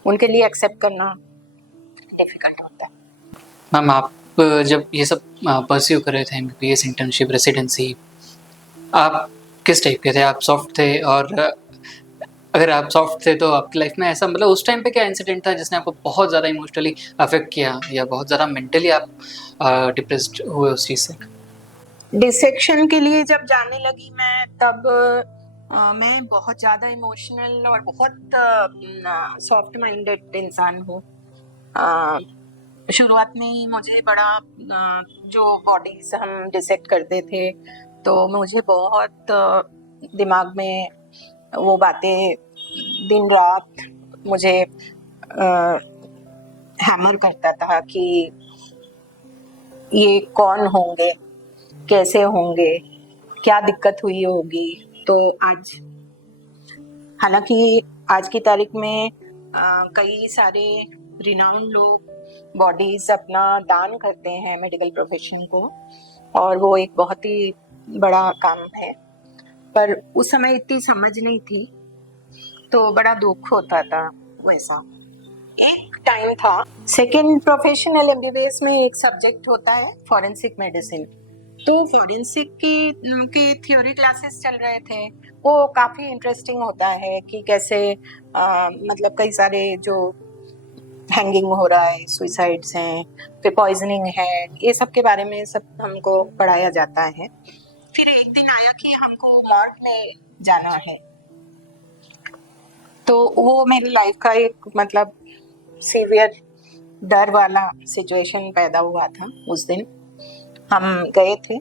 उनके लिए एक्सेप्ट करना डिफिकल्ट होता है। मैम आप जब ये सब परस्यू कर रहे थे MBBS इंटर्नशिप रेसिडेंसी, आप किस टाइप के थे? आप सॉफ्ट थे? और अगर आप सॉफ्ट थे तो आपकी लाइफ में ऐसा मतलब उस टाइम पे क्या इंसिडेंट था जिसने आपको बहुत ज़्यादा इमोशनली अफेक्ट किया या बहुत ज़्यादा मेंटली आप डिप्रेस्ड हुए उस चीज़ से? डिसेक्शन के लिए जब जाने लगी मैं तब मैं बहुत ज़्यादा इमोशनल और बहुत सॉफ्ट माइंडेड इंसान हूँ। शुरुआत में ही मुझे बड़ा जो बॉडीज हम डिसेक्ट करते थे तो मुझे बहुत दिमाग में वो बातें दिन रात मुझे हैमर करता था कि ये कौन होंगे, कैसे होंगे, क्या दिक्कत हुई होगी। तो आज हालांकि आज की तारीख में कई सारे रिनाउंड लोग बॉडीज अपना दान करते हैं मेडिकल प्रोफेशन को, और वो एक बहुत ही बड़ा काम है, पर उस समय इतनी समझ नहीं थी तो बड़ा दुख होता था। वैसा एक टाइम था, सेकेंड प्रोफेशनल MBBS में एक सब्जेक्ट होता है फॉरेंसिक मेडिसिन, तो फॉरेंसिक के थ्योरी क्लासेस चल रहे थे। वो काफ़ी इंटरेस्टिंग होता है कि कैसे मतलब कई सारे जो हैंगिंग हो रहा है, सुइसाइड्स हैं, फिर पॉइजनिंग है, ये सब के बारे में सब हमको पढ़ाया जाता है। फिर एक दिन आया कि हमको मॉर्ग में जाना है, तो वो मेरी लाइफ का एक मतलब सीवियर डर वाला सिचुएशन पैदा हुआ था। उस दिन हम गए थे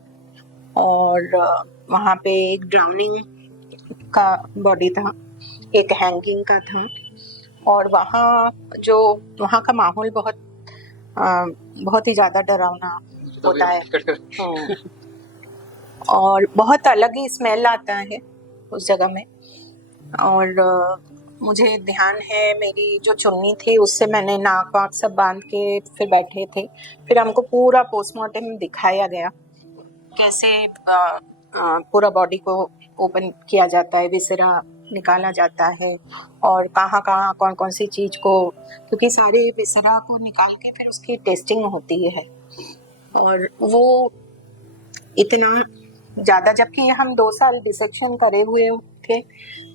और वहाँ पे एक ड्राउनिंग का बॉडी था, एक हैंगिंग का था, और वहाँ का माहौल बहुत ही ज़्यादा डरावना होता है। और बहुत अलग ही स्मेल आता है उस जगह में। और मुझे ध्यान है मेरी जो चुन्नी थी उससे मैंने नाक वाक सब बांध के फिर बैठे थे। फिर हमको पूरा पोस्टमार्टम दिखाया गया, कैसे पूरा बॉडी को ओपन किया जाता है, विसरा निकाला जाता है, और कहाँ कहाँ कौन कौन सी चीज़ को, क्योंकि सारे विसरा को निकाल के फिर उसकी टेस्टिंग होती है। और वो इतना ज़्यादा, जबकि हम 2 साल डिसेक्शन करे हुए थे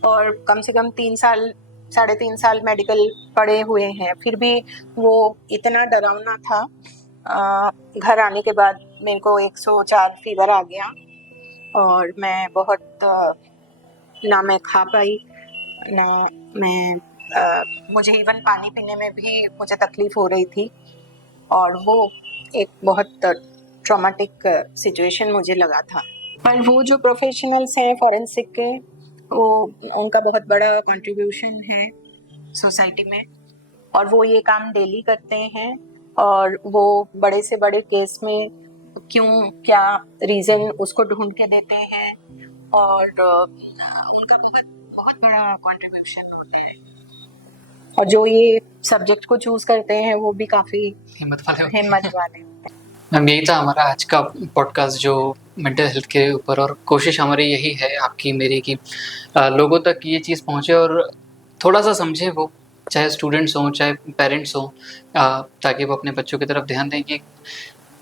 और कम से कम 3 साल 3.5 साल मेडिकल पढ़े हुए हैं, फिर भी वो इतना डरावना था। घर आने के बाद मेरे को 104 फीवर आ गया और मैं बहुत ना मैं खा पाई ना मैं मुझे इवन पानी पीने में भी मुझे तकलीफ हो रही थी, और वो एक बहुत ट्रॉमेटिक सिचुएशन मुझे लगा था। पर वो जो प्रोफेशनल्स हैं फॉरेंसिक के, वो उनका बहुत बड़ा कंट्रीब्यूशन है सोसाइटी में, और वो ये काम डेली करते हैं, और वो बड़े से बड़े केस में क्यों क्या रीज़न उसको ढूंढ के देते हैं, और उनका बहुत बहुत बड़ा कंट्रीब्यूशन होता है। और जो ये सब्जेक्ट को चूज करते हैं वो भी काफ़ी हिम्मत वाले हिम्मत वाले होते हैं। मैम यही था हमारा आज का पॉडकास्ट जो मेंटल हेल्थ के ऊपर, और कोशिश हमारी यही है आपकी मेरी कि लोगों तक ये चीज़ पहुँचे और थोड़ा सा समझे वो, चाहे स्टूडेंट्स हों चाहे पेरेंट्स हों, ताकि वो अपने बच्चों की तरफ ध्यान दें। कि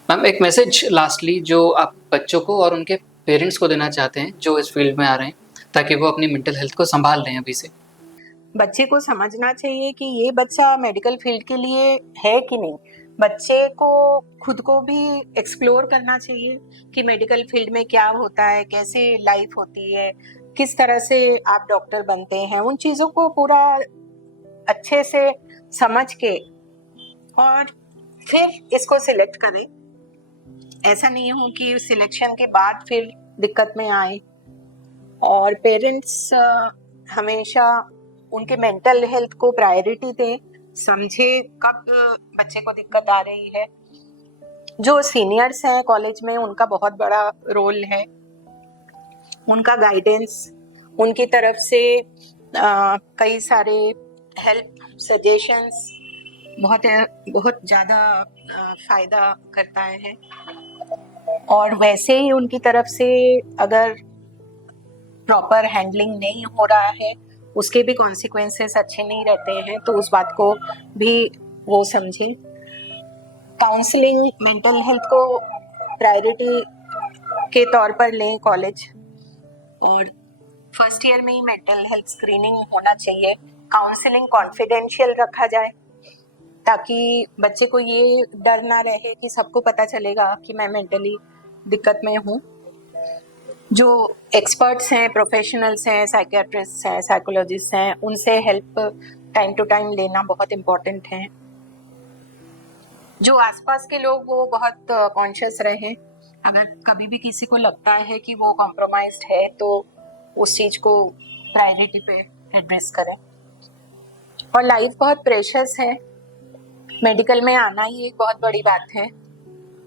मैम एक मैसेज लास्टली जो आप बच्चों को और उनके पेरेंट्स को देना चाहते हैं जो इस फील्ड में आ रहे हैं, ताकि वो अपनी मेंटल हेल्थ को संभाल लें अभी से। बच्चे को समझना चाहिए कि ये बच्चा मेडिकल फील्ड के लिए है कि नहीं। बच्चे को खुद को भी एक्सप्लोर करना चाहिए कि मेडिकल फील्ड में क्या होता है, कैसे लाइफ होती है, किस तरह से आप डॉक्टर बनते हैं। उन चीज़ों को पूरा अच्छे से समझ के और फिर इसको सिलेक्ट करें। ऐसा नहीं हो कि सिलेक्शन के बाद फिर दिक्कत में आए। और पेरेंट्स हमेशा उनके मेंटल हेल्थ को प्रायोरिटी दें, समझे कब बच्चे को दिक्कत आ रही है। जो सीनियर्स हैं कॉलेज में उनका बहुत बड़ा रोल है, उनका गाइडेंस, उनकी तरफ से कई सारे हेल्प सजेशंस बहुत बहुत ज़्यादा फायदा करता है। और वैसे ही उनकी तरफ से अगर प्रॉपर हैंडलिंग नहीं हो रहा है, उसके भी कॉन्सिक्वेंसेस अच्छे नहीं रहते हैं, तो उस बात को भी वो समझे। काउंसलिंग, मेंटल हेल्थ को प्रायोरिटी के तौर पर लें कॉलेज, और फर्स्ट ईयर में ही मेंटल हेल्थ स्क्रीनिंग होना चाहिए। काउंसलिंग कॉन्फिडेंशियल रखा जाए ताकि बच्चे को ये डर ना रहे कि सबको पता चलेगा कि मैं मेंटली दिक्कत में हूँ। जो एक्सपर्ट्स हैं, प्रोफेशनल्स हैं, साइकियाट्रिस्ट हैं, साइकोलॉजिस्ट हैं, उनसे हेल्प टाइम टू टाइम लेना बहुत इम्पोर्टेंट है। जो आसपास के लोग वो बहुत कॉन्शियस रहें। अगर कभी भी किसी को लगता है कि वो कॉम्प्रोमाइज्ड है तो उस चीज़ को प्रायोरिटी पे एड्रेस करें। और लाइफ बहुत प्रेशियस है, मेडिकल में आना ही एक बहुत बड़ी बात है।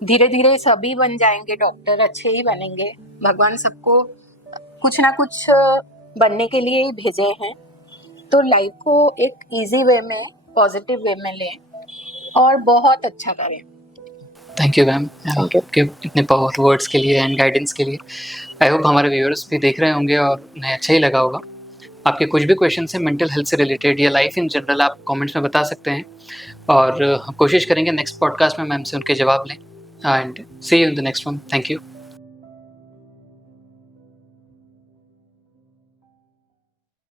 धीरे धीरे सभी बन जाएंगे डॉक्टर, अच्छे ही बनेंगे। भगवान सबको कुछ ना कुछ बनने के लिए ही भेजे हैं। तो लाइफ को एक इजी वे में, पॉजिटिव वे में लें और बहुत अच्छा करें। Thank you ma'am Thank you. आपके इतने पावरफुल वर्ड्स के लिए एंड गाइडेंस के लिए। आई होप हमारे व्यूअर्स भी देख रहे होंगे और उन्हें अच्छा ही लगा होगा। आपके कुछ भी क्वेश्चन है मेंटल हेल्थ से रिलेटेड या लाइफ इन जनरल, आप कमेंट्स में बता सकते हैं और हम कोशिश करेंगे नेक्स्ट पॉडकास्ट में मैम से उनके जवाब लें। And see you in the next one. Thank you.